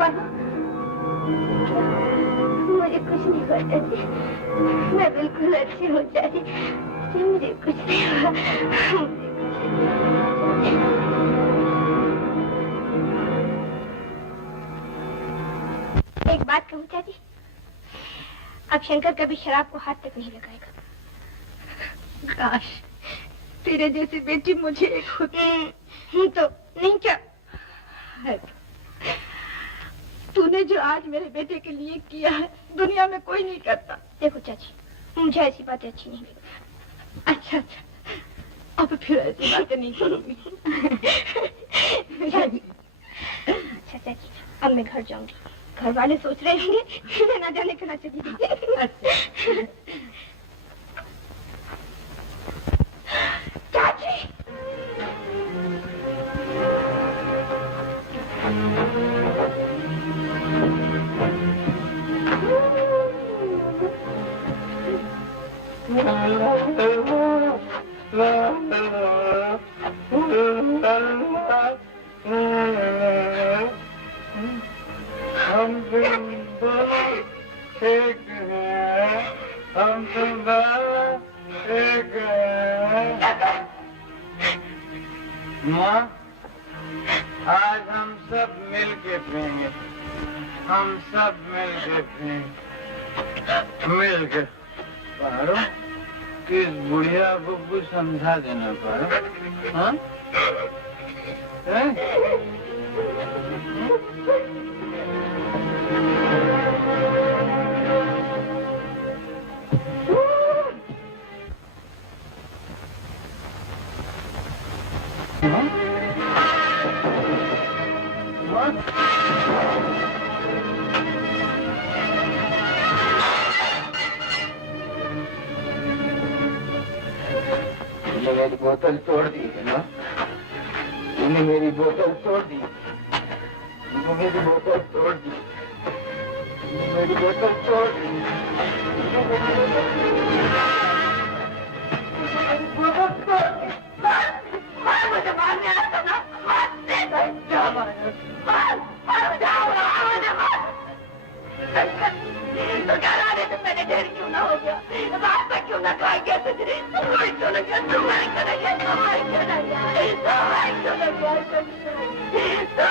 मुझे कुछ नहीं हुआ चाची, मैं बिल्कुल अच्छी हूँ चाची। मुझे कुछ नहीं हुआ। एक बात कहूँ चाची, अब शंकर कभी शराब को हाथ तक नहीं लगाएगा। काश तेरे जैसी बेटी मुझे एक होती। तो नहीं क्या है? तूने जो आज मेरे बेटे के लिए किया है, दुनिया में कोई नहीं करता। देखो चाची, मुझे ऐसी बातें अच्छी नहीं लगती। अच्छा अच्छा, अब फिर ऐसी बातें नहीं करूंगी। अच्छा चाची, अब मैं घर जाऊंगी। घर वाले सोच रहे होंगे ना जाने कहाँ चली गई। चाची, हम तुम दोनों एक हैं, हम तुम दोनों एक हैं। माँ, आज हम सब मिल के पिएंगे। हम सब मिल के पिएंगे। मिल के। पारो, किस बुढ़िया को कुछ समझा देना पारो। हाँ? मेरी बोतल तोड़ दी है ना, तूने मेरी बोतल तोड़ दी, तूने मेरी बोतल तोड़ दी, तूने मेरी बोतल तोड़ दी, मुझे मारने आता ना, क्या तो क्या राधे तुम मैंने ढेर क्यों ना हो गया, रास्ता क्यों ना खा गया तुझे, तुम्हारी क्यों ना गया, तुम्हारी क्यों ना गया, तुम्हारी क्यों ना गया, तुम्हारी क्यों ना गया,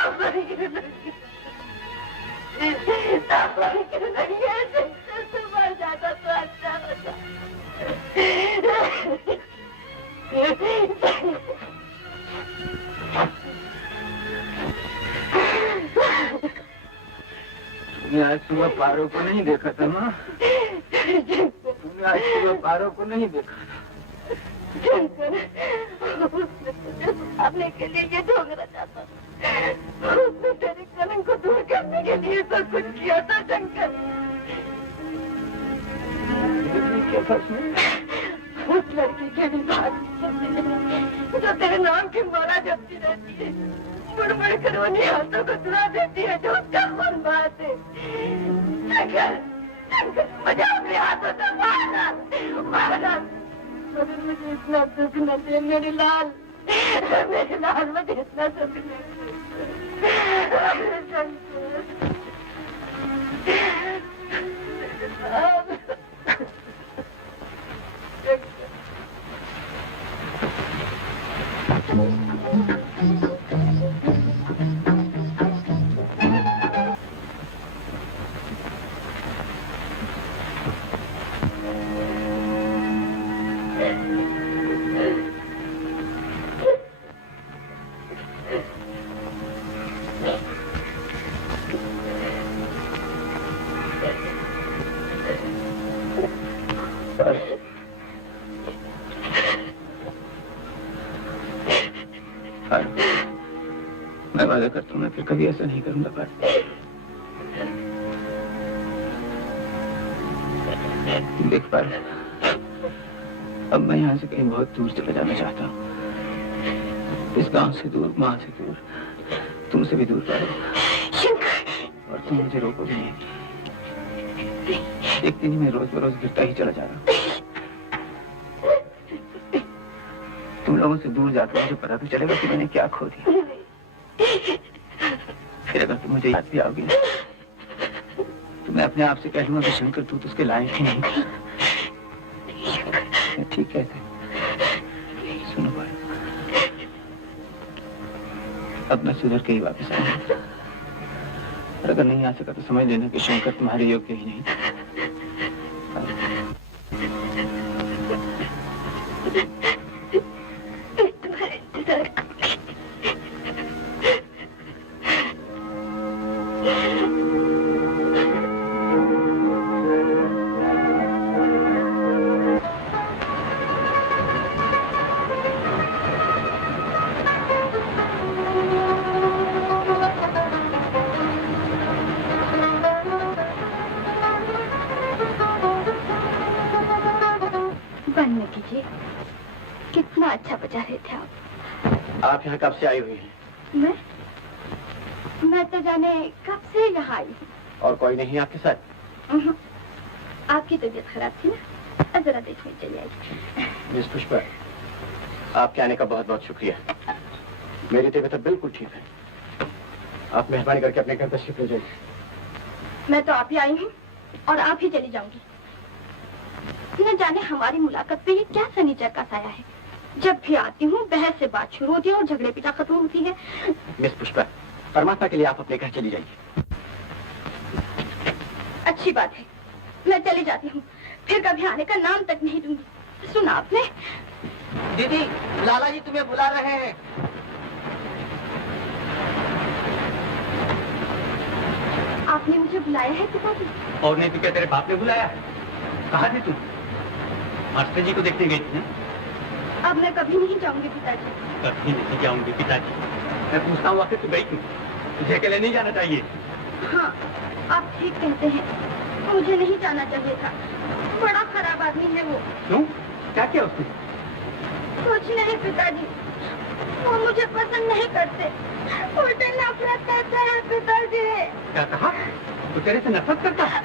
तुम्हारी क्यों ना गया, तुम्हारी क्यों ना गया, तुम मर जाता तो अच्छा होता। तूने आज सुबह पारो को नहीं देखा था ना, तूने आज सुबह पारो को नहीं देखा था। अपने के लिए ये ढोंगरा चाहता, उसने तेरे कलंक को दूर करने के लिए सब कुछ किया था शंकर। क्या था उसमें? उस लड़की के भी बात जो तेरे नाम की माला जपती रहती है, मुड़ मुड़ कर उन्हीं हाथों को चुरा देती है जो उसका खून बहाते। शंकर, शंकर, मुझे अपने हाथों से मारना, मारना। मगर मुझे इतना दुख न दे मेरे लाल, मुझे इतना दुख न मैं वादा करता हूँ मैं फिर कभी ऐसा नहीं करूंगा पर देख पा अब मैं यहाँ से कहीं बहुत दूर चला जाना चाहता हूँ, इस गांव से दूर, माँ से दूर, तुमसे भी दूर पारो, और तुम मुझे रोकोगे नहीं। एक दिन में रोज बरोज गिरता ही चला जा रहा हूँ। तुम लोगों से दूर जाकर मुझे पता तो चलेगा कि मैंने क्या खो दिया। फिर अगर तुम मुझे याद भी आओगी तो मैं अपने आप से कह दूंगा कि शंकर तू तो उसके लायक ही नहीं। ठीक कहते सुनो भाई, अब मैं सुधर के ही वापस आऊंगा, और अगर नहीं आ सका तो समझ लेना कि शंकर तुम्हारे योग्य ही नहीं। कितना अच्छा बजा रहे थे आप यहाँ कब से आई हुई हैं? मैं तो जाने कब से यहाँ आई हूँ। और कोई नहीं आपके साथ? आपकी तबीयत खराब थी ना, जरा देखने चली आई। मिस पुष्पा, आपके आने का बहुत बहुत शुक्रिया। मेरी तबीयत बिल्कुल ठीक है। आप मेहरबानी करके अपने घर तशरीफ ले जाइए। मैं तो आप ही आई हूँ और आप ही चली जाऊंगी। न जाने हमारी मुलाकात पे ये क्या सनीचर का साया है। जब भी आती हूँ बहस से बात शुरू होती है और झगड़े पिटा खत्म होती है। मिस पुष्पा, परमात्मा के लिए आप अपने घर चली जाइए। अच्छी बात है, मैं चली जाती हूँ, फिर कभी आने का नाम तक नहीं दूंगी। सुना आपने? दीदी, लाला जी तुम्हें बुला रहे हैं। आपने मुझे बुलाया है पिताजी? और नहीं तो क्या तेरे बाप ने बुलाया? कहाँ थी तू? मास्टर जी को देखने गई थी? अब मैं कभी नहीं जाऊंगी पिताजी। कभी नहीं जाऊंगी पिताजी? मैं पूछता हूँ आखिर तू गई क्यों? तुझे अकेले नहीं जाना चाहिए। हाँ, आप ठीक कहते हैं, मुझे नहीं जाना चाहिए था। बड़ा खराब आदमी है वो। क्यों? क्या किया उसने? कुछ नहीं पिताजी, वो मुझे पसंद नहीं करते, उल्टे नफरत करते हैं पिताजी। क्या कहा? वो तेरे से नफरत करता है?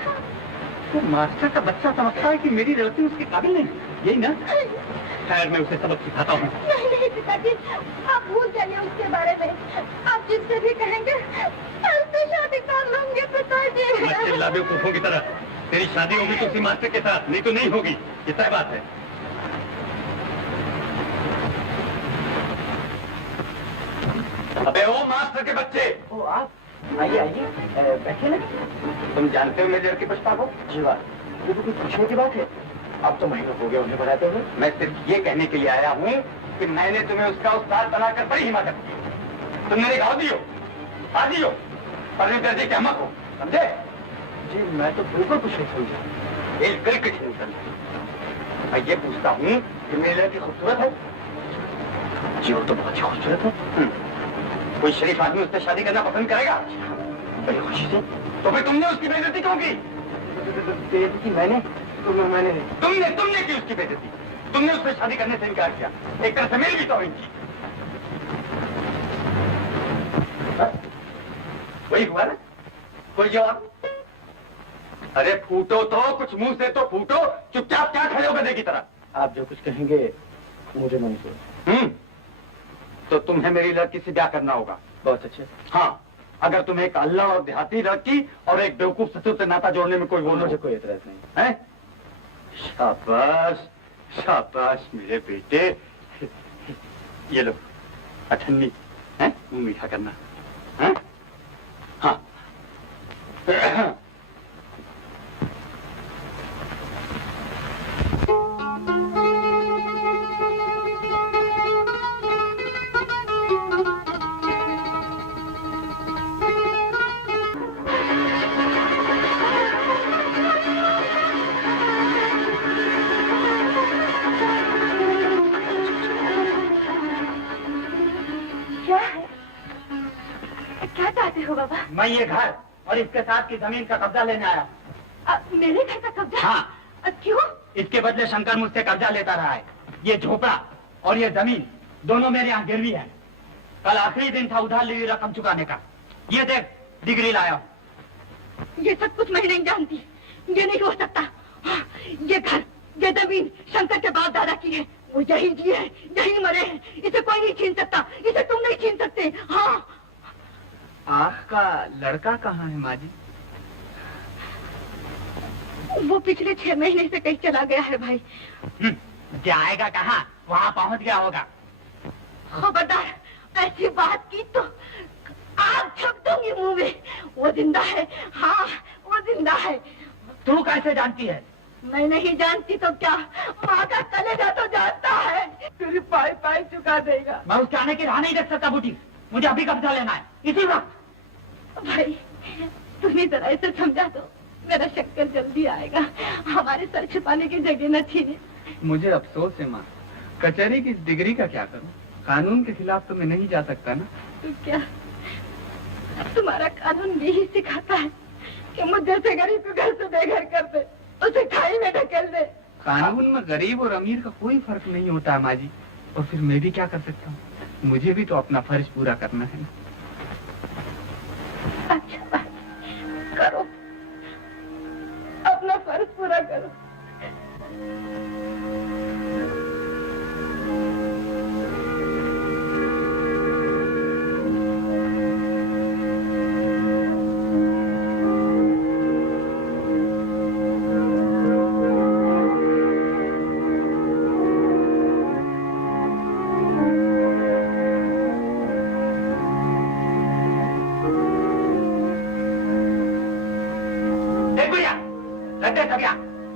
वो मास्टर का बच्चा समझता है कि मेरी लड़की उसके काबिल नहीं, यही ना? खैर मैं उसे सबक सिखाता हूँ। नहीं नहीं पिताजी, आप भूल जाइए उसके बारे में। आप जिससे भी कहेंगे उससे शादी कर लूंगे पिताजी। चिल्ला बेवकूफों की तरह। तेरी शादी होगी तो उसी मास्टर के साथ, नहीं तो नहीं होगी, ये तय बात है। अबे ओ मास्टर के बच्चे, ओ आप आइए आइए, बैठे ना। तुम जानते हो मेरे लड़के पुष्पा को? जी वाह, ये तो कुछ पूछने की बात है। अब तो महीनों हो गए उन्हें बनाते हुए। मैं सिर्फ ये कहने के लिए आया हूँ कि मैंने तुम्हें उसका उस्ताद बनाकर बड़ी हिमाकत की। तुम मेरे गाँव दियो, आदि हो, पढ़ने दर्जे के अमक हो, समझे? जी मैं तो बिल्कुल कुछ नहीं समझा। बिल्कुल कुछ नहीं समझा। मैं ये पूछता हूँ कि मेरी लड़की खूबसूरत है? जी वो तो बहुत ही खूबसूरत है। कोई शरीफ आदमी उससे शादी करना पसंद करेगा? बड़ी खुशी से। तो फिर तुमने उसकी बेइज्जती क्यों की? बेइज्जती मैंने तुमने की उसकी बेइज्जती। तुमने उससे शादी करने से इनकार किया। एक तरह से मेरी भी तौहीन की। वही हुआ ना? कोई जवाब? अरे फूटो तो, कुछ मुंह से तो फूटो। चुपचाप क्या खड़े हो गधे की तरह? आप जो कुछ कहेंगे मुझे मंजूर। तो तुम्हें मेरी लड़की से ब्याह करना होगा। बहुत अच्छे। हाँ, अगर तुम्हें एक अल्लाह और देहाती लड़की और एक बेवकूफ ससुर से नाता जोड़ने में कोई वो मुझे कोई एतराज नहीं है। शाबाश शाबाश मेरे बेटे। ये लो अठन्नी है, मुंह मीठा करना है? हाँ। मैं ये घर और इसके साथ की जमीन का कब्जा लेने आया। मेरे घर का कब्जा? हाँ। क्यों? इसके बदले शंकर मुझसे कब्जा लेता रहा है। ये झोपड़ा और ये जमीन दोनों मेरे यहाँ गिरवी है। कल आखिरी दिन था उधार ली हुई रकम चुकाने का। ये देख डिग्री लाया हूँ। ये सब कुछ मैं नहीं जानती, ये नहीं हो सकता। हाँ, ये घर ये जमीन शंकर के बाप दादा की है। वो यही जिए हैं, यही मरे हैं, इसे कोई नहीं छीन सकता, इसे तुम नहीं छीन सकते। हाँ। आपका लड़का कहाँ है माँ जी? वो पिछले 6 महीने से कहीं चला गया है भाई। जाएगा कहाँ? वहाँ पहुँच गया होगा। खबरदार ऐसी बात की तो आग छक दूंगी मुंह में। वो जिंदा है, हाँ वो जिंदा है। तू कैसे जानती है? मैं नहीं जानती तो क्या, माँ का कलेजा तो जानता है। तेरी पाई पाई चुका देगा। मैं उसके आने की राह नहीं देख सकता बुटी। मुझे अभी कब्जा लेना है, इसी वक्त। भाई तुम्हें जरा इसे समझा दो, मेरा शंकर जल्दी आएगा। हमारे सर छिपाने की जगह न छीने। मुझे अफसोस है माँ, कचहरी की इस डिग्री का क्या करूं? कानून के खिलाफ तो मैं नहीं जा सकता ना। तो क्या तुम्हारा कानून यही सिखाता है कि मुझे से गरीब को घर से बेघर कर दे, उसे खाई में ढकेल दे? कानून में गरीब और अमीर का कोई फर्क नहीं होता है माँ जी। और फिर मैं भी क्या कर सकता हूँ? मुझे भी तो अपना फर्ज पूरा करना है। अच्छा करो, अपना फर्ज पूरा करो।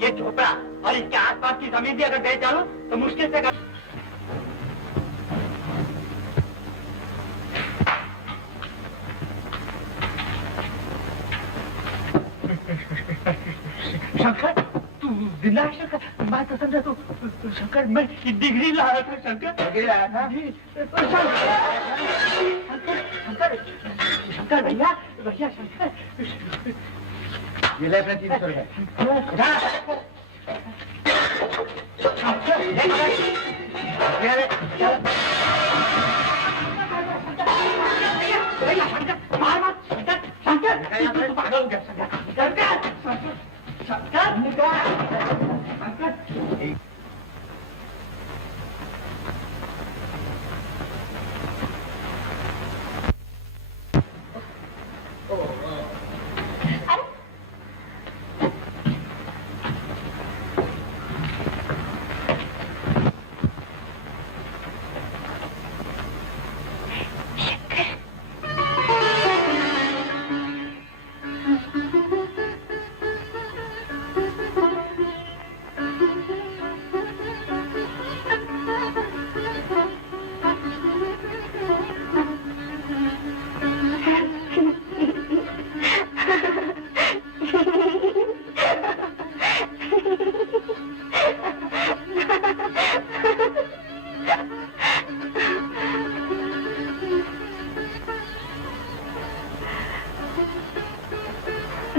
ये झोपड़ा और इसके आसपास की जमीन भी अगर बेच डालूं तो मुश्किल से शंकर, तू जिंदा है शंकर? मैं तो समझा तू शंकर, मैं डिग्री लाया था शंकर। डिग्री लाया था? शंकर शंकर भैया भैया शंकर, ये ले अपने 300 रुपए।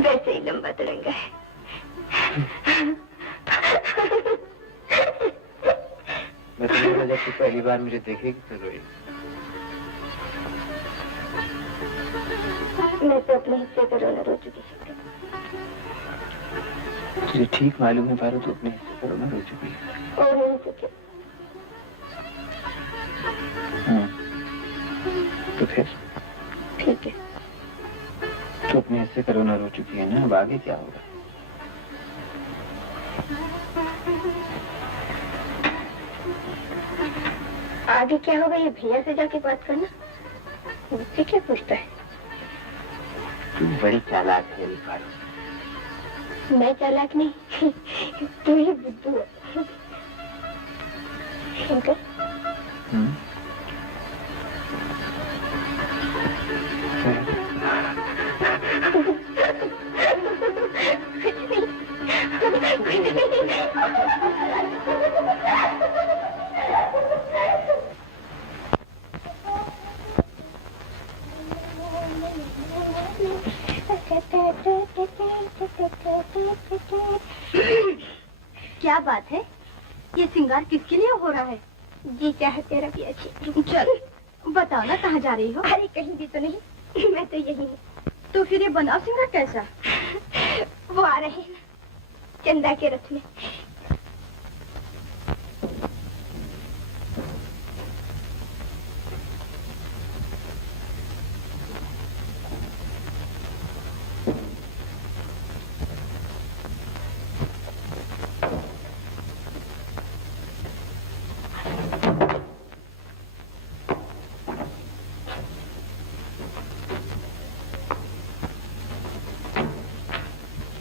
वैसे ही लंबा तिरंगा है। मैं तुम्हें जब तू पहली बार मुझे देखेगी तो रोई। मैं तो अपने हिस्से पर रोना रो चुकी हूँ। तुझे ठीक मालूम है पारो, तू अपने हिस्से पर रोना रो चुकी है। और नहीं तो क्या? तो फिर ठीक है। तू अपने हिस्से पर रोना रो चुकी है ना, अब आगे क्या होगा? आगे क्या होगा ये भैया से जाके बात करना, मुझसे क्या पूछता है? तू बड़ी चालाक है पारो। मैं चालाक नहीं, तू ही बुद्धू है। शंकर, क्या बात है? ये श्रृंगार किसके लिए हो रहा है? जी चाहे तेरा भी अच्छी। चल बताओ ना, कहाँ जा रही हो? अरे कहीं भी तो नहीं, मैं तो यही हूँ। तो फिर ये बनाव श्रृंगार कैसा? वो आ रहे हैं चंदा के रथ में।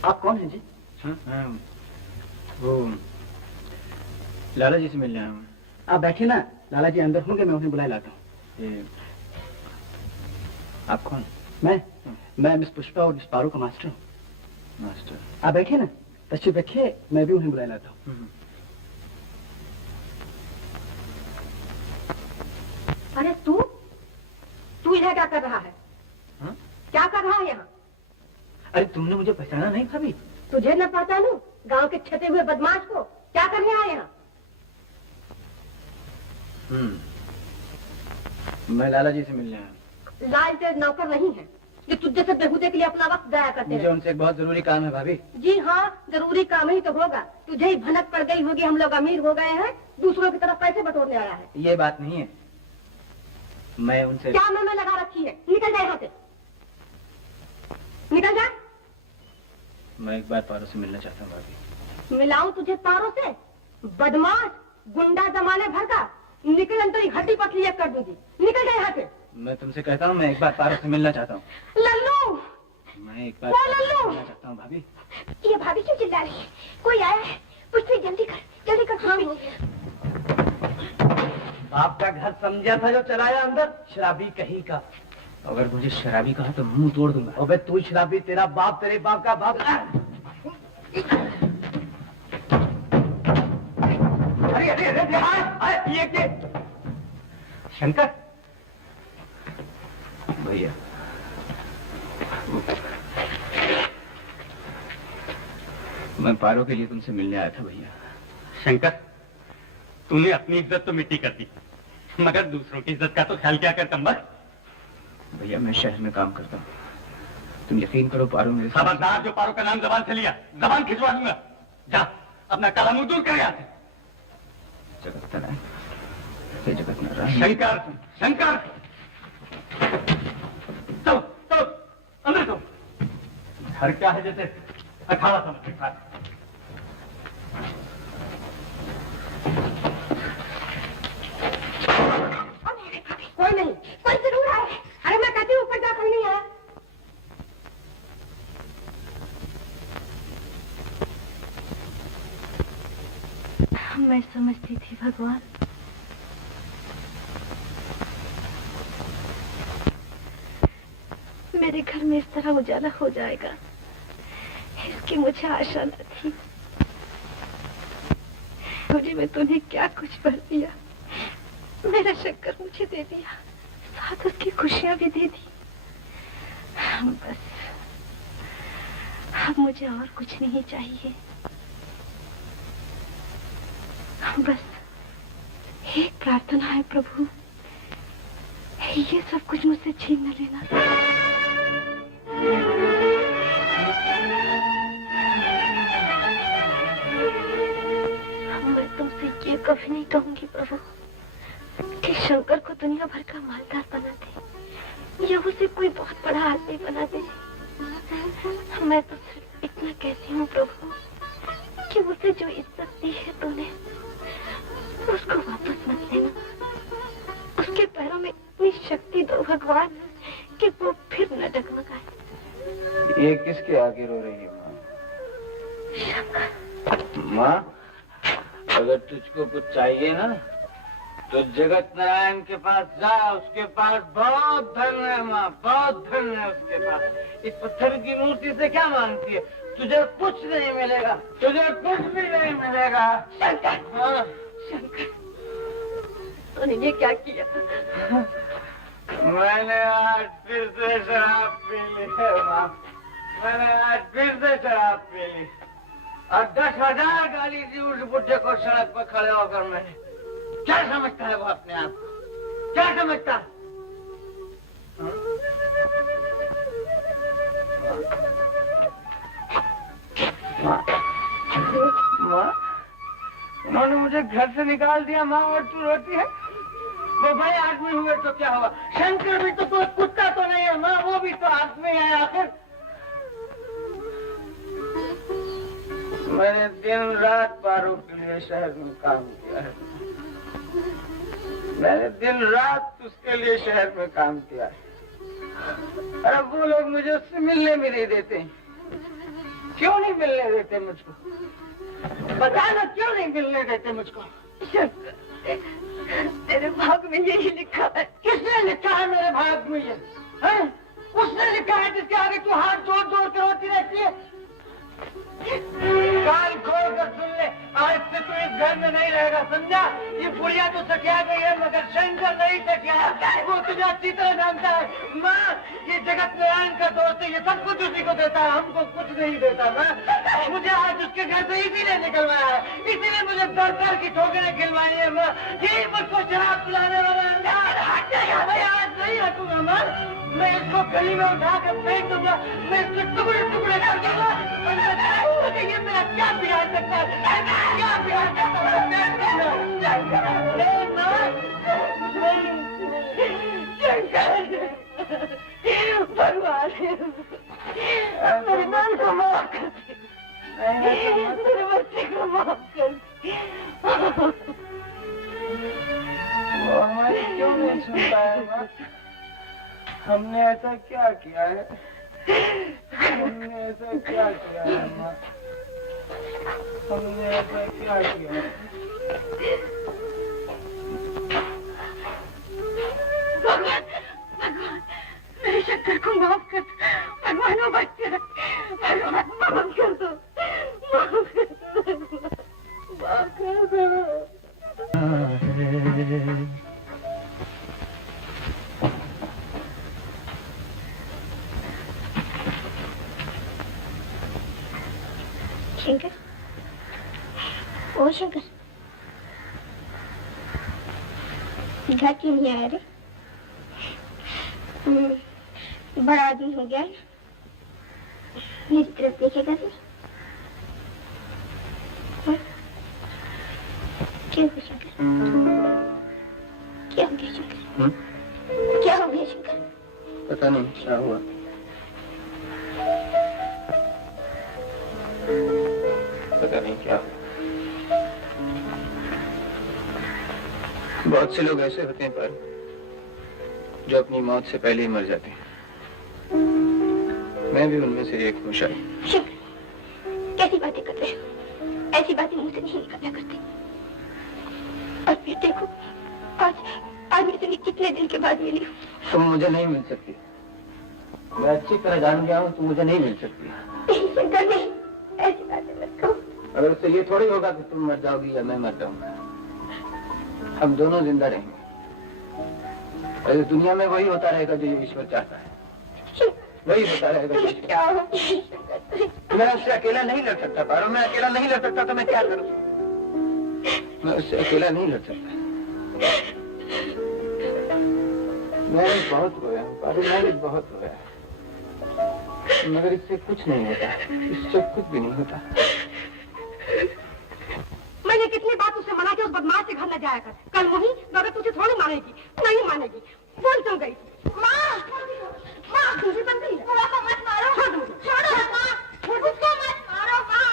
आप कौन हैं जी? हाँ, वो लाला जी से मिलने आया हूँ। आप बैठिए ना, लाला जी अंदर होंगे, मैं उन्हें बुलाए लाता हूँ। आप कौन? मैं मिस पुष्पा और मिस पारो का मास्टर हूँ। मास्टर? आप बैठिए ना, तशरीफ रखिए, मैं भी उन्हें बुलाए लाता हूँ। अरे तू इधर क्या कर रहा है? हाँ? क्या कर रहा है यहाँ? अरे तुमने मुझे पहचाना नहीं भाभी? तुझे न पहचानू, गांव के छटे हुए बदमाश को क्या करने आए यहाँ? मैं लाला जी से मिलने आया। लाल तेज नौकर नहीं है कि तुझ जैसे बेहूदे के लिए अपना वक्त जाया करते मुझे उनसे एक बहुत जरूरी काम है भाभी। जी हाँ, जरूरी काम ही तो होगा। तुझे ही भनक पड़ गई होगी, हम लोग अमीर हो गए हैं, दूसरों की तरफ पैसे बटोरने आया है। ये बात नहीं है, मैं उनसे क्या मैं लगा रखी है? निकल जाए यहाँ से, निकल जाए। मैं एक बार पारो से मिलना चाहता हूँ भाभी। मिलाऊं तुझे पारो से? बदमाश, गुंडा जमाने भर का, निकल अंतर हड्डी पतली एक कर दूंगी। निकल जाए यहाँ से। मैं तुमसे कहता हूँ, मैं एक बार पारो से मिलना चाहता हूँ। लल्लू, मैं एक बार लल्लू मिलना चाहता हूँ भाभी। ये भाभी क्यों चिल्ला रही है? कोई आया है? पूछते जल्दी कर, जल्दी कर। हाँ, हो गया। बाप का घर समझा था जो चलाया अंदर, शराबी कहीं का। अगर मुझे शराबी कहा तो मुंह तोड़ दूंगा। अबे तू शराबी, तेरा बाप तेरे बाप का बाप। अरे अरे अरे ये शंकर भैया, मैं पारो के लिए तुमसे मिलने आया था भैया। शंकर, तूने अपनी इज्जत तो मिट्टी कर दी, मगर दूसरों की इज्जत का तो ख्याल क्या कर कम्बख्त। भैया मैं शहर में काम करता हूँ, तुम यकीन करो पारो मेरे साथ। खबरदार जो पारो का नाम जबान से लिया, जबान खिंचवा दूंगा। जा अपना काला मुंह दूर कर यहाँ से। जगत नारायण, हे जगत नारायण। शंकर, शंकर, चलो चलो अंदर चलो। घर क्या है जैसे अखाड़ा समझ रखा है। कोई नहीं, कोई जरूर आए। अरे मैं कहती हूँ ऊपर जा, कोई नहीं आया। मैं समझती थी भगवान, मेरे घर में इस तरह उजाला हो जाएगा, इसकी मुझे आशा न थी। मुझे में तूने क्या कुछ भर दिया, मेरा शंकर मुझे दे दिया, साथ उसकी खुशियां भी दे दी। बस अब मुझे और कुछ नहीं चाहिए। बस एक प्रार्थना है प्रभु, ये सब कुछ मुझसे छीन न लेना। मैं तुमसे ये कभी नहीं कहूंगी प्रभु कि शंकर को दुनिया भर का मालदार बना दे या उसे कोई बहुत बड़ा आदमी बना दे। मैं तो सिर्फ इतना कहती हूँ प्रभु कि उसे जो इज्जत दी है तूने उसको वापस मत लेना। उसके पैरों में इतनी शक्ति दो भगवान कि वो फिर न डगमगाए। ये किसके आगे रो रही है माँ? शंकर। माँ, अगर तुझको कुछ चाहिए ना तो जगत नारायण के पास जा, उसके पास बहुत धन है माँ, बहुत धन है उसके पास। इस पत्थर की मूर्ति से क्या मांगती है? तुझे कुछ नहीं मिलेगा, तुझे कुछ भी नहीं मिलेगा। शंकर, हाँ शंकर, तूने ये क्या किया? मैंने आज फिर से शराब पी ली है माँ, मैंने आज फिर से शराब पी ली और 10,000 गाली दी उस बुढ़े को सड़क पर खड़े होकर। मैंने क्या समझता है वो अपने आप को, क्या समझता है? माँ, उन्होंने मुझे घर से निकाल दिया माँ, और तू रोती है? वो भाई आदमी हुए तो क्या हुआ? शंकर भी तो कोई कुत्ता तो नहीं है माँ, वो भी तो आदमी है आखिर। मैंने दिन रात पारो के लिए शहर में काम किया है, मैंने दिन रात उसके लिए शहर में काम किया है। अरे वो लोग मुझे उससे मिलने भी नहीं देते। क्यों नहीं मिलने देते मुझको? बताना, क्यों नहीं मिलने देते मुझको? तेरे भाग में यही लिखा है। किसने लिखा है मेरे भाग में ये? है? उसने लिखा है जिसके आगे तू हाथ जोड़ जोड़ के रोती रहती है। कान खोल कर सुन ले, आज से तू इस घर में नहीं रहेगा, समझा? ये बुढ़िया तो सकिया गई है मगर शंकर नहीं सकिया, वो तुझे अच्छी तरह जानता है। माँ, ये जगत नारायण का दोस्त है, ये सब कुछ उसी को देता है, हमको कुछ नहीं देता। माँ, मुझे आज उसके घर से इसीलिए निकलवाया है, इसीलिए मुझे दर दर की ठोकरें खिलवाई है। माँ, यही मुझको शराब पिलाने वाला मैं आज नहीं हटूंगा। माँ, मैं इसको गली में उठा कर फेंक दूंगा, मैं इसके टुकड़े टुकड़े कर दूंगा। ये मेरा क्या बिगाड़ सकता है? क्या बिगाड़ सकता है? भगवान मेरे मन को माफ कर दे, मेरे बच्चे को माफ कर दे। वो हमारी क्यों नहीं सुनता है माँ? हमने ऐसा क्या किया है? हमने ऐसा क्या किया है माँ? हमने ऐसा क्या किया है? भगवान, भगवान मेरे शंकर को माफ कर दो। भगवान वो बच्चे, भगवान माफ कर दो, माफ कर दो, माफ कर दो। शंकर, ओ शंकर, घर क्यों नहीं आया रे? बड़ा आदमी हो गया है, मेरी तरफ देखेगा रे? क्या हो शंकर? क्या हो गया शंकर? क्या हो गया शंकर? पता नहीं क्या हुआ। पता नहीं क्या हुआ। बहुत से लोग ऐसे होते हैं पर जो अपनी मौत से पहले ही मर जाते हैं। मैं भी उनमें से एक हूँ शायद। शंकर, कैसी बातें कर रहे हो? ऐसी बातें मुंह से नहीं निकाला करते। और फिर देखो, आज मैं तुम्हें कितने दिन के बाद मिली हूँ। तुम मुझे नहीं मिल सकती। मैं अच्छी तरह जान गया हूँ, तुम मुझे नहीं मिल सकती। नहीं शंकर, नहीं, ऐसी बातें मत कहो। अगर उससे ये थोड़ी होगा कि तुम मर जाओगी या मैं मर जाऊंगा। हम दोनों जिंदा रहेंगे। और इस दुनिया में वही होता रहेगा जो ईश्वर चाहता है। वही होता रहेगा। क्या हो? मैं उससे अकेला नहीं लड़ सकता पारो। मैं अकेला नहीं लड़ सकता तो मैं क्या करूं? मैं उससे अकेला नहीं लड़ सकता। मैंने बहुत रोया हूँ पारो, मैंने बहुत रोया, मगर इससे कुछ नहीं होता। इससे कुछ भी नहीं होता। मैंने कितनी बात उससे मना किया उस बदमाश के घर न जाया कर। कल वही मगर तुझे थोड़ी मानेगी, नहीं मानेगी। बोल क्यों गई? माँ, माँ तुझे बंद नहीं है। को मत मारो। छोड़ो माँ, उसको मत मारो माँ।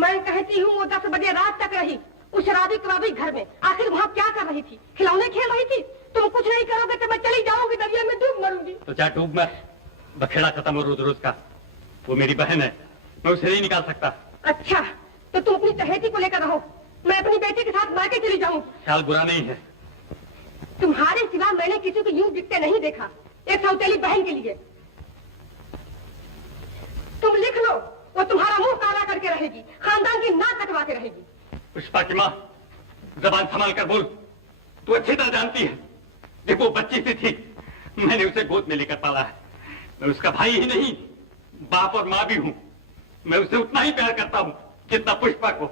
मैं कहती हूँ वो 10 बजे रात तक रही उस शराबी कबाबी घर में। आखिर वहाँ क्या कर रही थी? खिलौने खेल रही थी? तुम कुछ नहीं करोगे तो मैं चली जाऊंगी, दरिया में डूब मरूंगी। तो क्या डूब मैं? बखेड़ा खत्म हो रोज रोज का। वो मेरी बहन है, मैं उसे नहीं निकाल सकता। अच्छा, तो तुम अपनी चहेती को लेकर रहो, मैं अपनी बेटी के साथ मायके चली जाऊं। ख्याल बुरा नहीं है। तुम्हारे सिवा मैंने किसी को यूं दिखते नहीं देखा, एक सौतेली बहन के लिए। तुम लिख लो, वो तुम्हारा मुंह काला करके रहेगी, खानदान की नाक कटवा के रहेगी। पुष्पा की माँ, जबान संभाल कर बोल। तू अच्छी तरह जानती है, देखो वो बच्ची सी थी, मैंने उसे गोद में लेकर पाला है। मैं उसका भाई ही नहीं, बाप और माँ भी हूँ। मैं उसे उतना ही प्यार करता हूँ जितना पुष्पा को।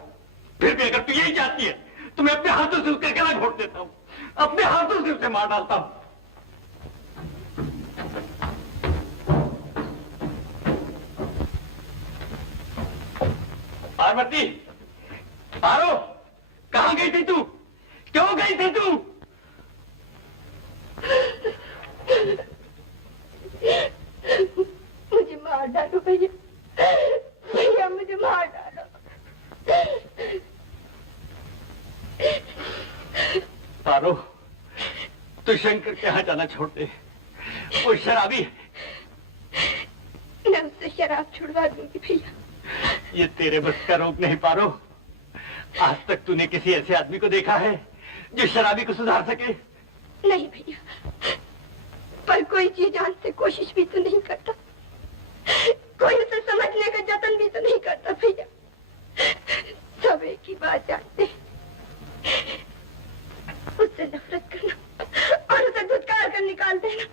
फिर भी अगर तू यही चाहती है तो मैं अपने हाथों से उसका गला घोट देता हूँ, अपने हाथों से उसे मार डालता हूँ। पार्वती, पारो, कहाँ गई थी तू? क्यों गई थी तू? मुझे मार डालो भैया, भैया मुझे मार डालो। पारो, तू शंकर के यहाँ जाना छोड़ दे, वो शराबी है। मैं उससे शराब छुड़वा दूंगी भैया। ये तेरे बस का रोग नहीं पारो। आज तक तूने किसी ऐसे आदमी को देखा है जो शराबी को सुधार सके? नहीं भैया, पर कोई जी जान से कोशिश भी तो नहीं करता, कोई उसे समझने का जतन भी तो नहीं करता भैया। सब एक ही बात जानते हैं, उससे नफरत करना और उसे धुतकार कर निकाल देना,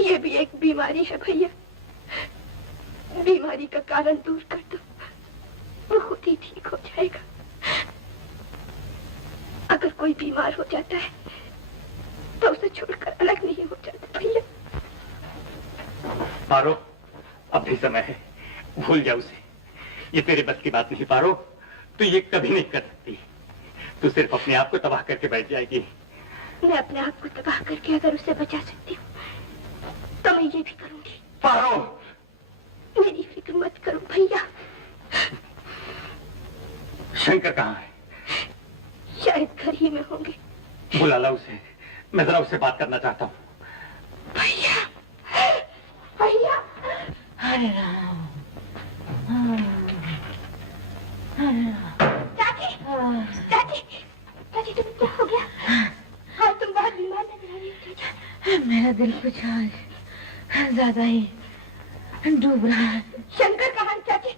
ये भी एक बीमारी है भैया। बीमारी का कारण दूर कर दो, वो खुद ही ठीक हो जाएगा। अगर कोई बीमार हो जाता है तो उसे छोड़कर अलग नहीं हो जाता भैया। पारो, अब भी समय है, भूल जा उसे। ये तेरे बस की बात नहीं पारो, तू ये कभी नहीं कर सकती। तू सिर्फ अपने आप को तबाह करके बैठ जाएगी। मैं अपने आप को तबाह करके अगर उसे बचा सकती हूँ तो मैं ये भी करूंगी। पारो, मेरी फिक्र मत करो भैया। शंकर कहाँ है? शायद घर ही में होंगे। बुला ला उसे, मैं जरा उससे बात करना चाहता हूँ। भैया, भैया। हरे राम, चाची, चाची, चाची तुम्हें क्या हो गया? हाँ तुम बहुत बीमार लग रही हो चाची। मेरा दिल कुछ आज ज्यादा ही डूब रहा है। शंकर कहाँ है चाची?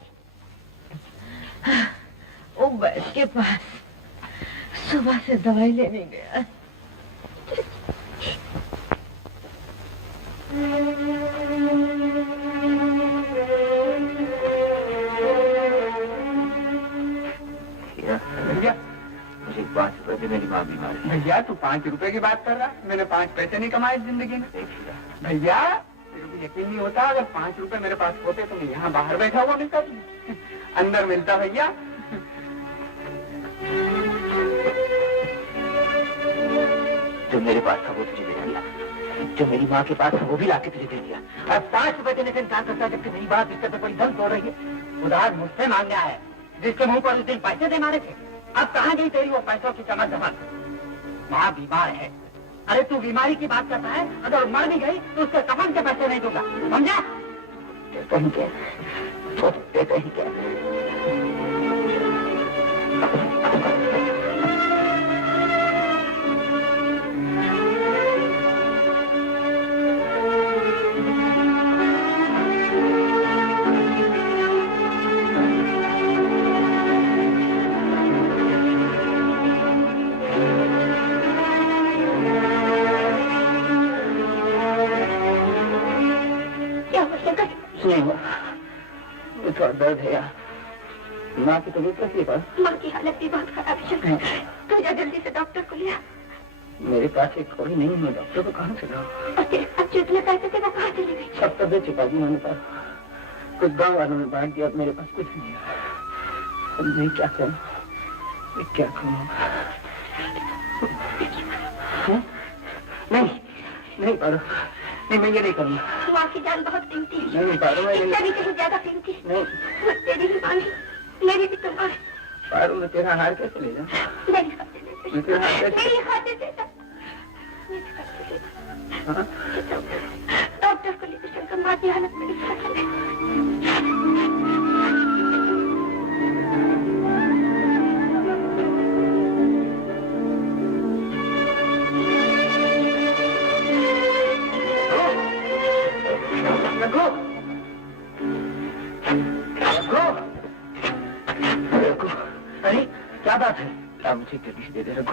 वो बैठ के पास सुबह से दवाई लेने गया। भैया तू 5 रुपए की बात कर रहा है, मैंने 5 पैसे नहीं कमाए जिंदगी में। भैया तेरे को यकीन नहीं होता, अगर 5 रुपए मेरे पास होते तो मैं यहाँ बाहर बैठा हुआ मिलता, अंदर मिलता भैया। जो मेरे पास था वो तुझे दे दिया, जो मेरी माँ के पास था वो भी लाके तुझे दे दिया, और 5 रुपए देने से इनकार करता जबकि मेरी बात बिस्तर पे बड़ी दम तोड़ रही है। उधार मुझसे मांगने आया है, जिसके मुंह पर उस दिन पैसे दे मारे थे। अब कहाँ गई तेरी वो पैसों की चमक दमक? माँ बीमार है। अरे तू बीमारी की बात करता है, अगर मर भी गई तो उसके कफन के पैसे नहीं दूंगा, समझा? देते ही क्या, देते ही क्या। थोड़ा दर्द है यार। माँ की तबीयत कैसी है? माँ की हालत भी बहुत खराब है। तू जा जल्दी से डॉक्टर को लिया। मेरे पास एक कौड़ी नहीं है, डॉक्टर को कहाँ से लाऊं? अब जो इतने पैसे थे वो कहाँ चले गए? सब तबियत चुका दी मैंने पास, कुछ गाँव वालों ने बांट दिया, अब मेरे पास कुछ नहीं है। अब मैं क्या करूँ, मैं क्या करूँ? नहीं नहीं पारो, नहीं मैं ये नहीं करूँगा। माँ की जान बहुत कीमती है। नहीं पारो, मैं नहीं कहीं ज्यादा कीमती। नहीं तेरी ही माँ मेरी भी तुम पारो, मैं तेरा हार कैसे ले जाऊँ? मेरी खाते दे डॉक्टर को लेकर चलकर माँ की हालत में क्या बात है? आप मुझे जल्दी से दे दे रखो,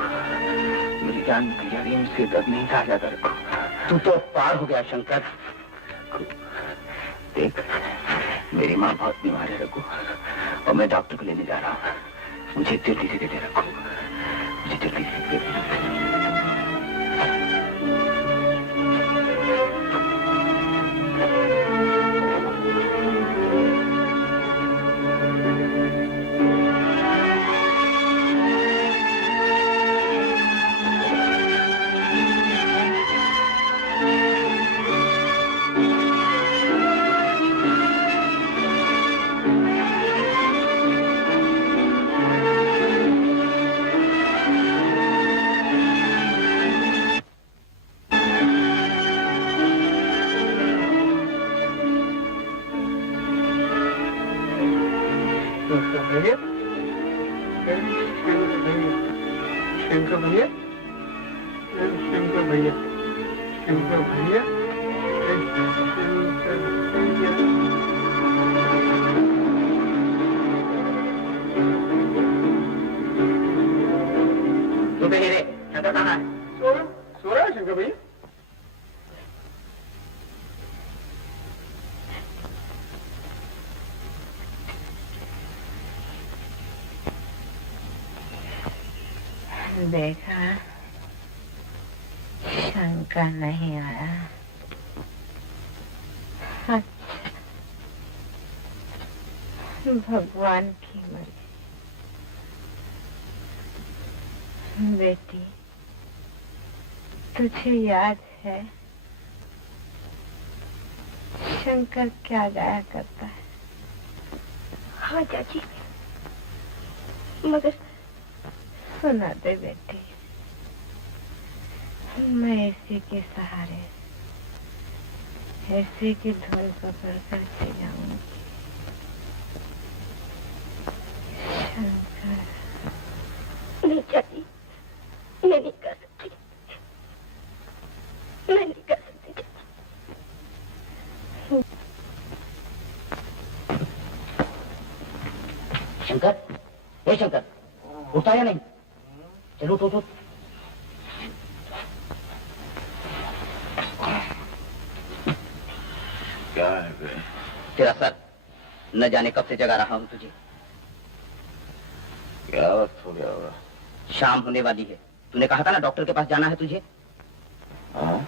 मेरी जान निकल जा रही है, मुझसे दर्द नहीं सहा जाता। रखो, तू तो पार हो गया शंकर। देख मेरी माँ बहुत बीमार है रखो, और मैं डॉक्टर को लेने जा रहा हूँ, मुझे जल्दी से दे दे रखो, मुझे जल्दी से दे दे। देखा शंकर नहीं आया। अच्छा भगवान की मर्जी। बेटी तुझे याद है शंकर क्या गाया करता है? हाँ चाची, मगर सुना दे बेटी, मैं इसी के सहारे ऐसे की धुन पकड़ कर जाऊंगी। शंकर नहीं चाची, मैं नहीं कर सकती, मैं नहीं कर सकती चाची। शंकर, हे शंकर, उठता या नहीं? चलो उठ उठ। क्या है? तेरा सर न जाने कब से जगा रहा हूं तुझे। क्या वक्त हो गया होगा? शाम होने वाली है, तूने कहा था ना डॉक्टर के पास जाना है तुझे। हाँ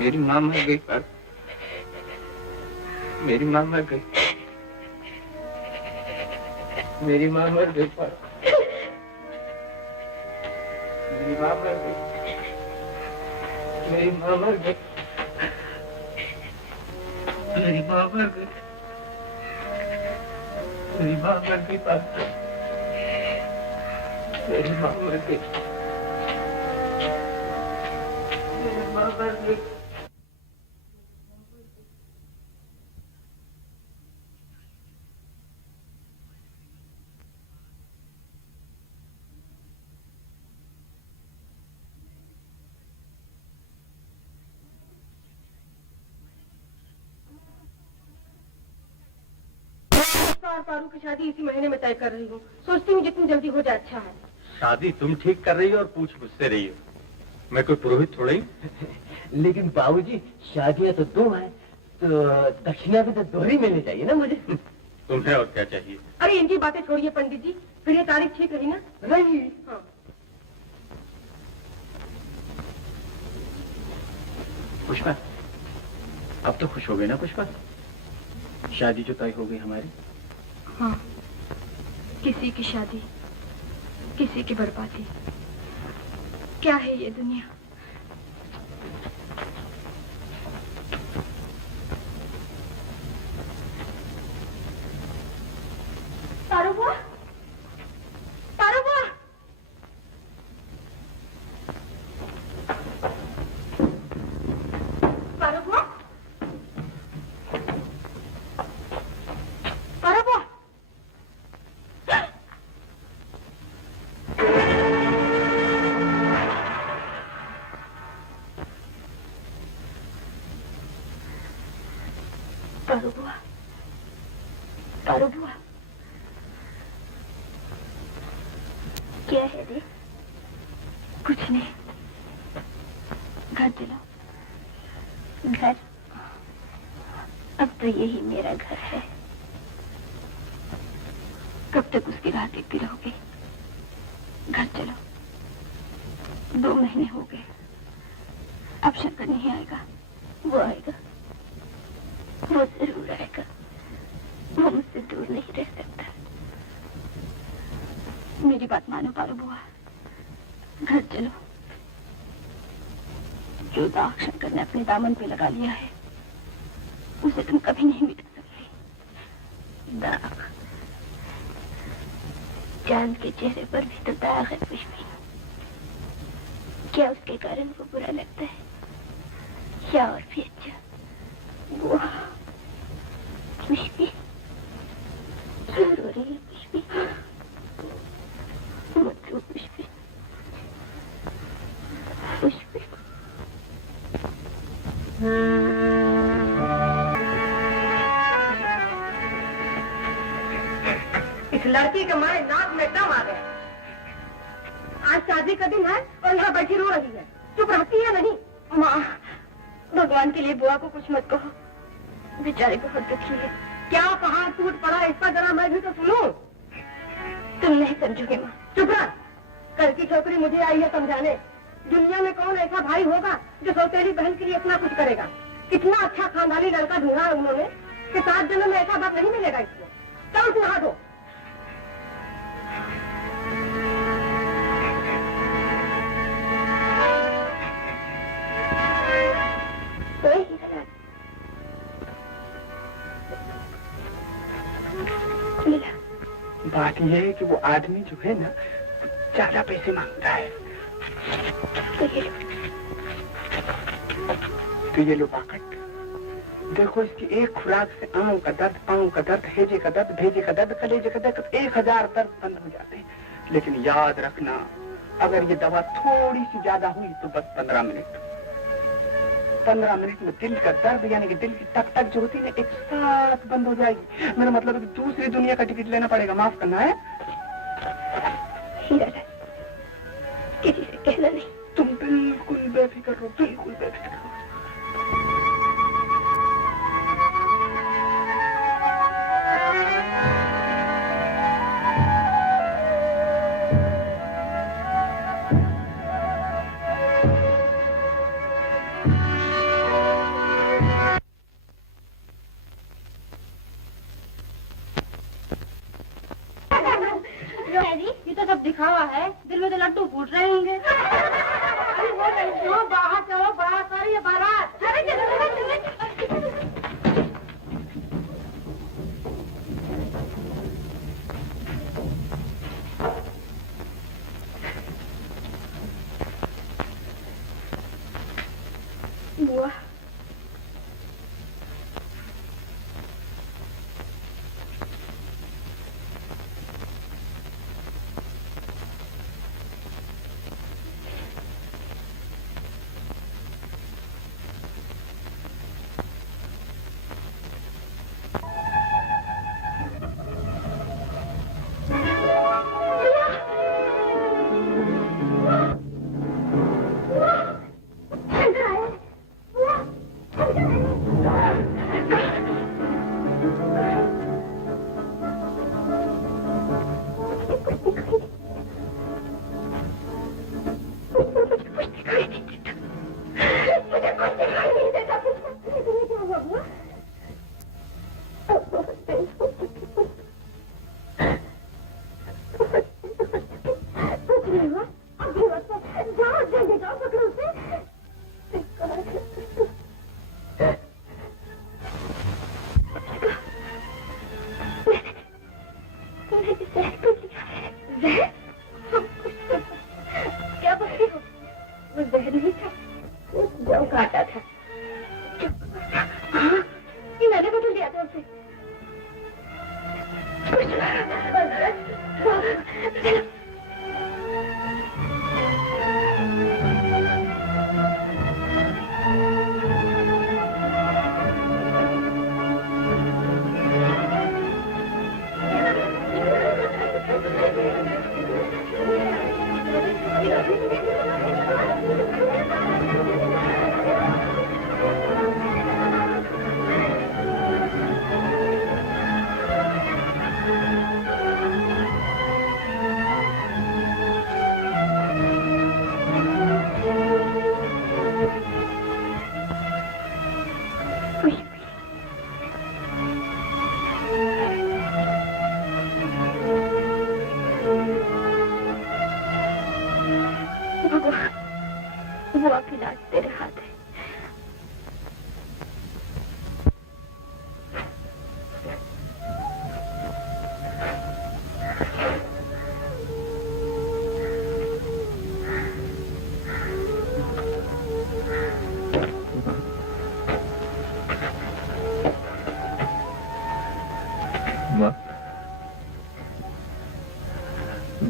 मेरी माँ मर गई पर मेरी माँ मर गई मेरी माँ मर गई पर मेरी माँ मर गई मेरी माँ मर गई मेरी माँ मर गई मेरी माँ मर गई पर मेरी माँ मर गई मेरी माँ मर गई पारू की शादी इसी महीने में तय कर रही हूँ। सोचती हूँ जितनी जल्दी हो जाए अच्छा है। शादी तुम ठीक कर रही हो और पूछ मुझसे रही हो। मैं कोई पुरोहित थोड़ा ही। लेकिन बाबूजी शादियां तो 2 हैं, तो दक्षिणा भी तो 2 ही मिलनी चाहिए ना मुझे। तुम्हें और क्या चाहिए? अरे इनकी बातें छोड़िए पंडित जी, फिर ये तारीख ठीक रही ना? रही। हाँ। पुष्पा, अब तो खुश हो गई ना पुष्पा? शादी जो तय हो गई हमारी। हाँ, किसी की शादी, किसी की बर्बादी। क्या है ये दुनिया? पारू बुआ, पारू बुआ। पारू बुआ, पारू बुआ। पारू बुआ, पारू बुआ। क्या है रे? कुछ नहीं। घर चलो। घर? अब तो यही मेरा घर है। कब तक उसकी राह देखती रहोगे? घर चलो। 2 महीने हो गए। अब शंकर नहीं आएगा। वो आएगा, वो जरूर आएगा। वो मुझसे दूर नहीं रह सकता। मेरी बात मानो पारू बुआ, घर चलो। जो दाग शंकर ने अपने दामन पे लगा लिया है, उसे तुम कभी नहीं मिटा सकती। दाग? चांद के चेहरे पर भी तो दाग है पुष्पी। क्या उसके कारण वो बुरा लगता है? क्या और भी अच्छा? वो पुष्पी, क्यों रो रही है पुष्पी? मत रो पुष्पी। पुष्पी, इस लड़की के मारे नाक में दम आ गया। आज शादी का दिन है और यहाँ बैठी रो रही है। चुप रहती है नहीं? माँ, भगवान के लिए बुआ को कुछ मत कहो। बेचारी बहुत दुखी है। क्या कहा टूट पड़ा इसका जरा मैं भी तो सुनूं। तुम नहीं समझोगे माँ। चुप रह। कल की छोकरी मुझे आई है समझाने। दुनिया में कौन ऐसा भाई होगा जो सौतेली बहन के लिए इतना कुछ करेगा। कितना अच्छा खानदानी लड़का ढूंढा है उन्होंने कि 7 जन्म में ऐसा बात नहीं मिलेगा इसको। चल उसे नहा दो। बात यह है कि वो आदमी जो है ना ज्यादा पैसे मांगता है। तो ये लो पाकट। देखो इसकी एक खुराक से आंव का दर्द, पांव का दर्द, हेजे का दर्द, भेजे का दर्द, कलेजे का दर्द, 1000 दर्द बंद हो जाते हैं। लेकिन याद रखना, अगर ये दवा थोड़ी सी ज्यादा हुई तो बस 15 मिनट में दिल का दर्द यानी कि दिल की टक टक जो होती है एक साथ बंद हो जाएगी। मेरा मतलब है कि दूसरी दुनिया का टिकट लेना पड़ेगा। माफ करना है। किसी से कहना नहीं। तुम बिल्कुल बेफिक्र रहो, बिल्कुल बेफिक्र रहो। ये तो सब दिखावा है। दिल में तो लड्डू फूट रहे होंगे। अरे वो लड़कियों बाहर चलो, बारात आ रही है, बारात। अरे बुआ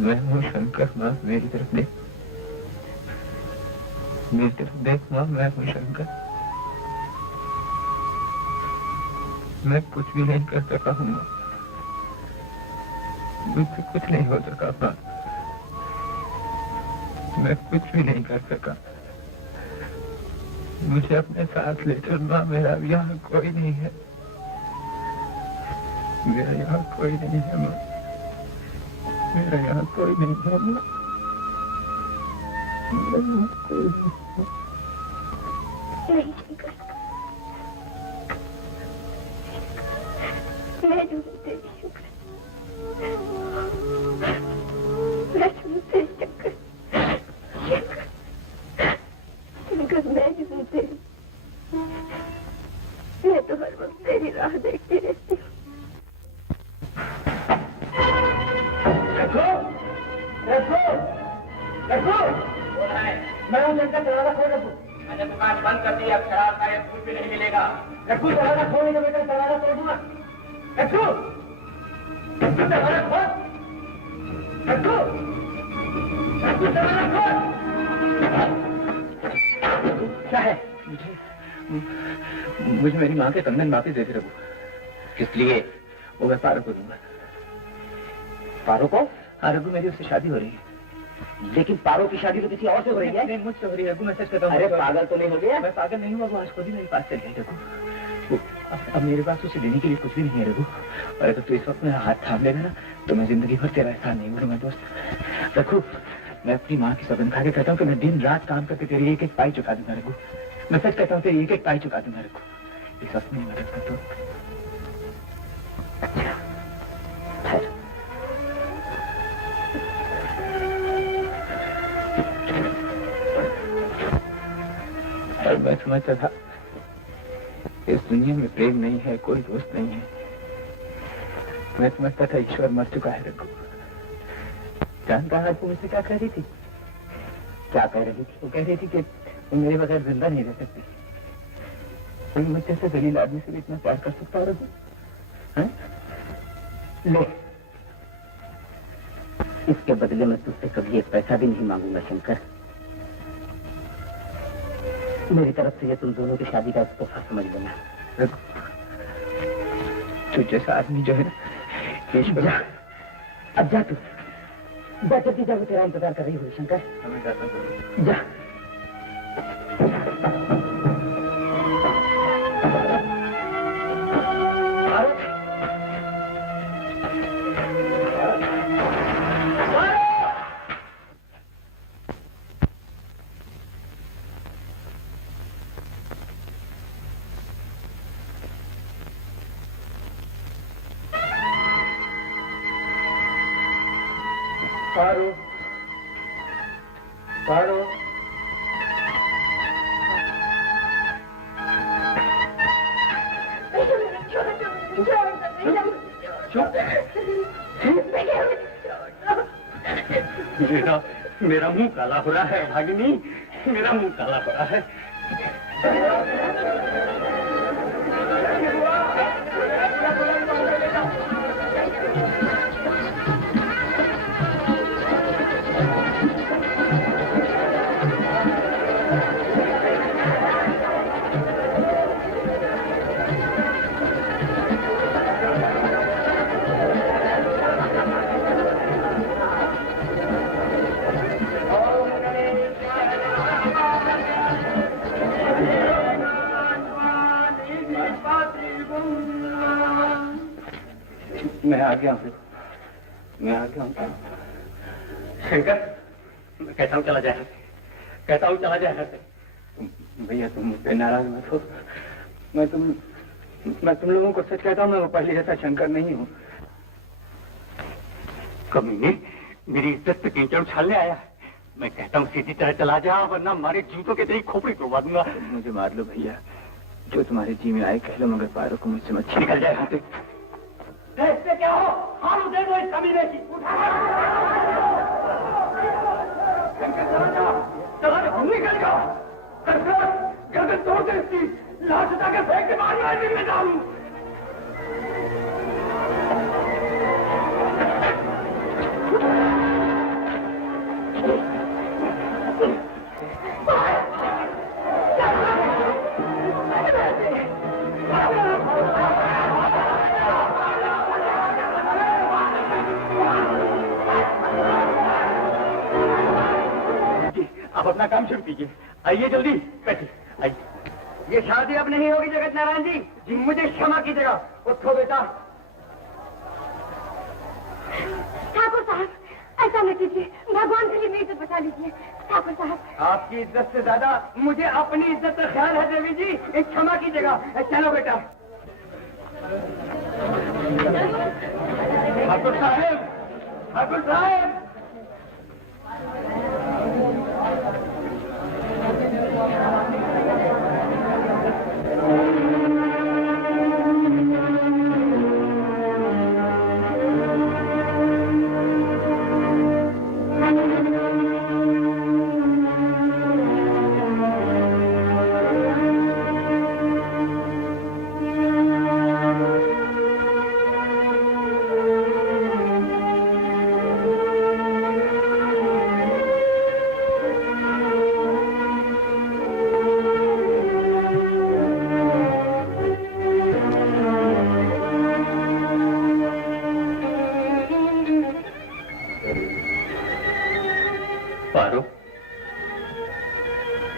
मैं हूँ शंकर। माँ मेरी तरफ देख, मेरी तरफ देख माँ, मैं हूँ शंकर। मैं कुछ भी नहीं कर सका हूँ माँ, मुझसे कुछ नहीं हो सका माँ, मैं कुछ भी नहीं कर सका। मुझे अपने साथ ले चल माँ, मेरा यहाँ कोई नहीं है, मेरा यहाँ कोई नहीं है माँ। मेरा यहाँ कोई नहीं होगा। नहीं शंकर, मैं जो तेरी शंकर, मैं जो तेरी शंकर, शंकर मैं जो तेरी, मैं तो हर वक्त तेरी राह देखती रहती हूँ। मैं हूँ शंकर, दरवाजा खोल रखू। मैंने दुकान बंद कर दी, अब शराब का एक फूल भी नहीं मिलेगा। रखू दरवाजा खोलने के बेटा, दरवाजा तोड़ दूंगा। रखू दरवाजा खोल, रखू दरवाजा खोल। क्या है? मुझे मेरी माँ के कंगन वापिस दे दे रघु। किस लिए? वो मैं पारो को दूंगा। पारो को? हाँ रघु, मेरी उससे शादी हो रही है। लेकिन पारो की शादी तो किसी और से हो रही है। नहीं, मुझसे हो रही है रघु, मैं सच कहता हूँ। अरे पागल तो नहीं हो गया? मैं पागल नहीं हुआ, वो आज खुद ही मेरे पास चली रघु। अब मेरे पास उसे देने के लिए कुछ भी नहीं है रघु। और अगर तू इस वक्त मेरा हाथ थाम लेगा ना, तो मैं जिंदगी भर तेरा एहसान नहीं भूलूंगा दोस्त। रघु, मैं अपनी माँ की सौगंध खा के कहता हूँ कि मैं दिन रात काम करके तेरी एक एक पाई चुका दूंगा रघु। मैं सच कहता हूँ, तेरी एक एक पाई चुका दूंगा रघु। इस वक्त मेरी मदद कर दो। और मैं समझता था इस दुनिया में प्रेम नहीं है, कोई दोस्त नहीं है। मैं समझता था ईश्वर मर चुका है रघु। जानता है तू मुझसे क्या कह रही थी? क्या कह रही थी? वो कह रही थी कि तुम मेरे बगैर जिंदा नहीं रह सकती। कोई मुझसे से गरीब आदमी से भी इतना प्यार कर सकता है रघु? ले, इसके बदले में तुझसे कभी एक पैसा भी नहीं मांगूंगा शंकर। मेरी तरफ से ये तुम दोनों की शादी का तोहफा समझ लेना। तू जैसा आदमी जो है ना, ईश्वर। अब जा तू, जा जल्दी जा, वो तेरा इंतजार कर रही हुई शंकर। जा। पारो, पारो, मेरा मुंह काला हो रहा है भागिनी, मेरा मुंह काला हो रहा है। मैं आ गया हूँ, मैं आ गया हूँ। शंकर, मैं कहता हूँ चला जाए, कहता हूँ चला जाए। भैया तुम मुझ पे नाराज मत हो। मैं तुम लोगों को सच कहता हूँ, मैं वो पहले जैसा शंकर नहीं हूँ। कमीने, मेरी इज्जत पे कीचड़ उछालने आया है। मैं कहता हूँ सीधी तरह चला जा, वरना हमारे जूतों के तेरी खोपड़ी तोड़वा दूंगा। मुझे मार लो भैया, जो तुम्हारे जी में आए कह लो, मगर पारो को मुझसे मत निकल जाए हाथ। इससे क्या हो? हाथ दे दो इस कमीने की। चला जाओ, निकल जाओ। गर्दन तोड़ दे इसकी, लाश उठा के फेंक के मार में डालूं। आप अपना काम शुरू कीजिए। आइए जल्दी, बैठिए, आइए। ये शादी अब नहीं होगी जगत नारायण जी, जी मुझे क्षमा कीजिएगा। उठो बेटा। ठाकुर साहब, ऐसा न कीजिए, भगवान के लिए मेरी इज्जत बचा लीजिए। ठाकुर साहब, आपकी इज्जत से ज्यादा मुझे अपनी इज्जत का ख्याल है देवी जी। एक क्षमा कीजिएगा। चलो बेटा। ठाकुर साहब, ठाकुर साहब,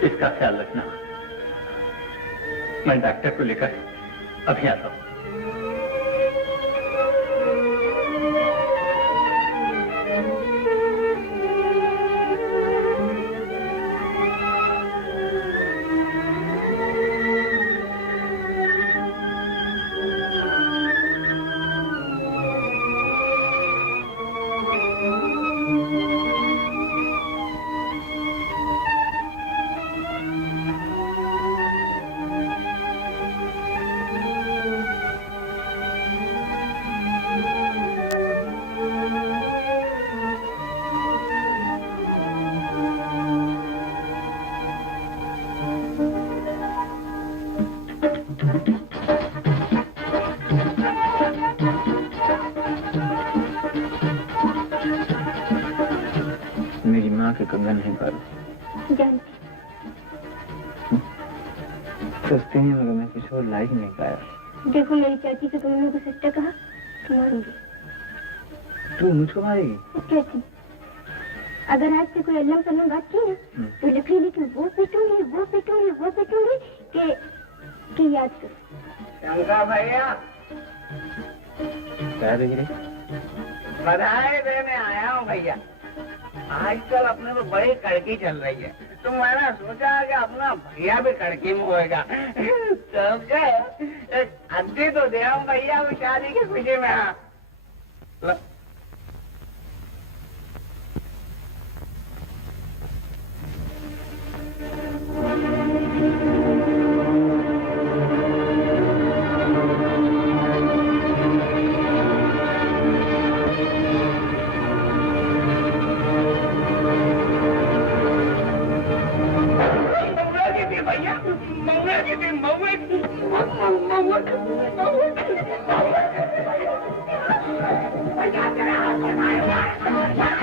इसका ख्याल रखना। मैं डॉक्टर को लेकर अभी आता हूँ। मेरी माँ के कंगन है पारो। जानती। सोचते हैं मगर मैं कुछ और ला ही नहीं पाया। देखो मेरी चाची से तुमने को सच्चा कहा तो मारूंगी। तू मुझको मारेगी? कैसे? अगर आज से कोई अल्लाह सल्लम बात की ना तो लकड़ी लेके वो पीटूंगी कि याद कर। शंकर भैया बधाई देने आया हूँ भैया। आजकल अपने को बड़ी कड़की चल रही है, तो मैंने सोचा कि अपना भैया भी कड़की में होएगा। समझे? एक हड्डी तो दे आऊं भैया को शादी की खुशी में। हाँ भैया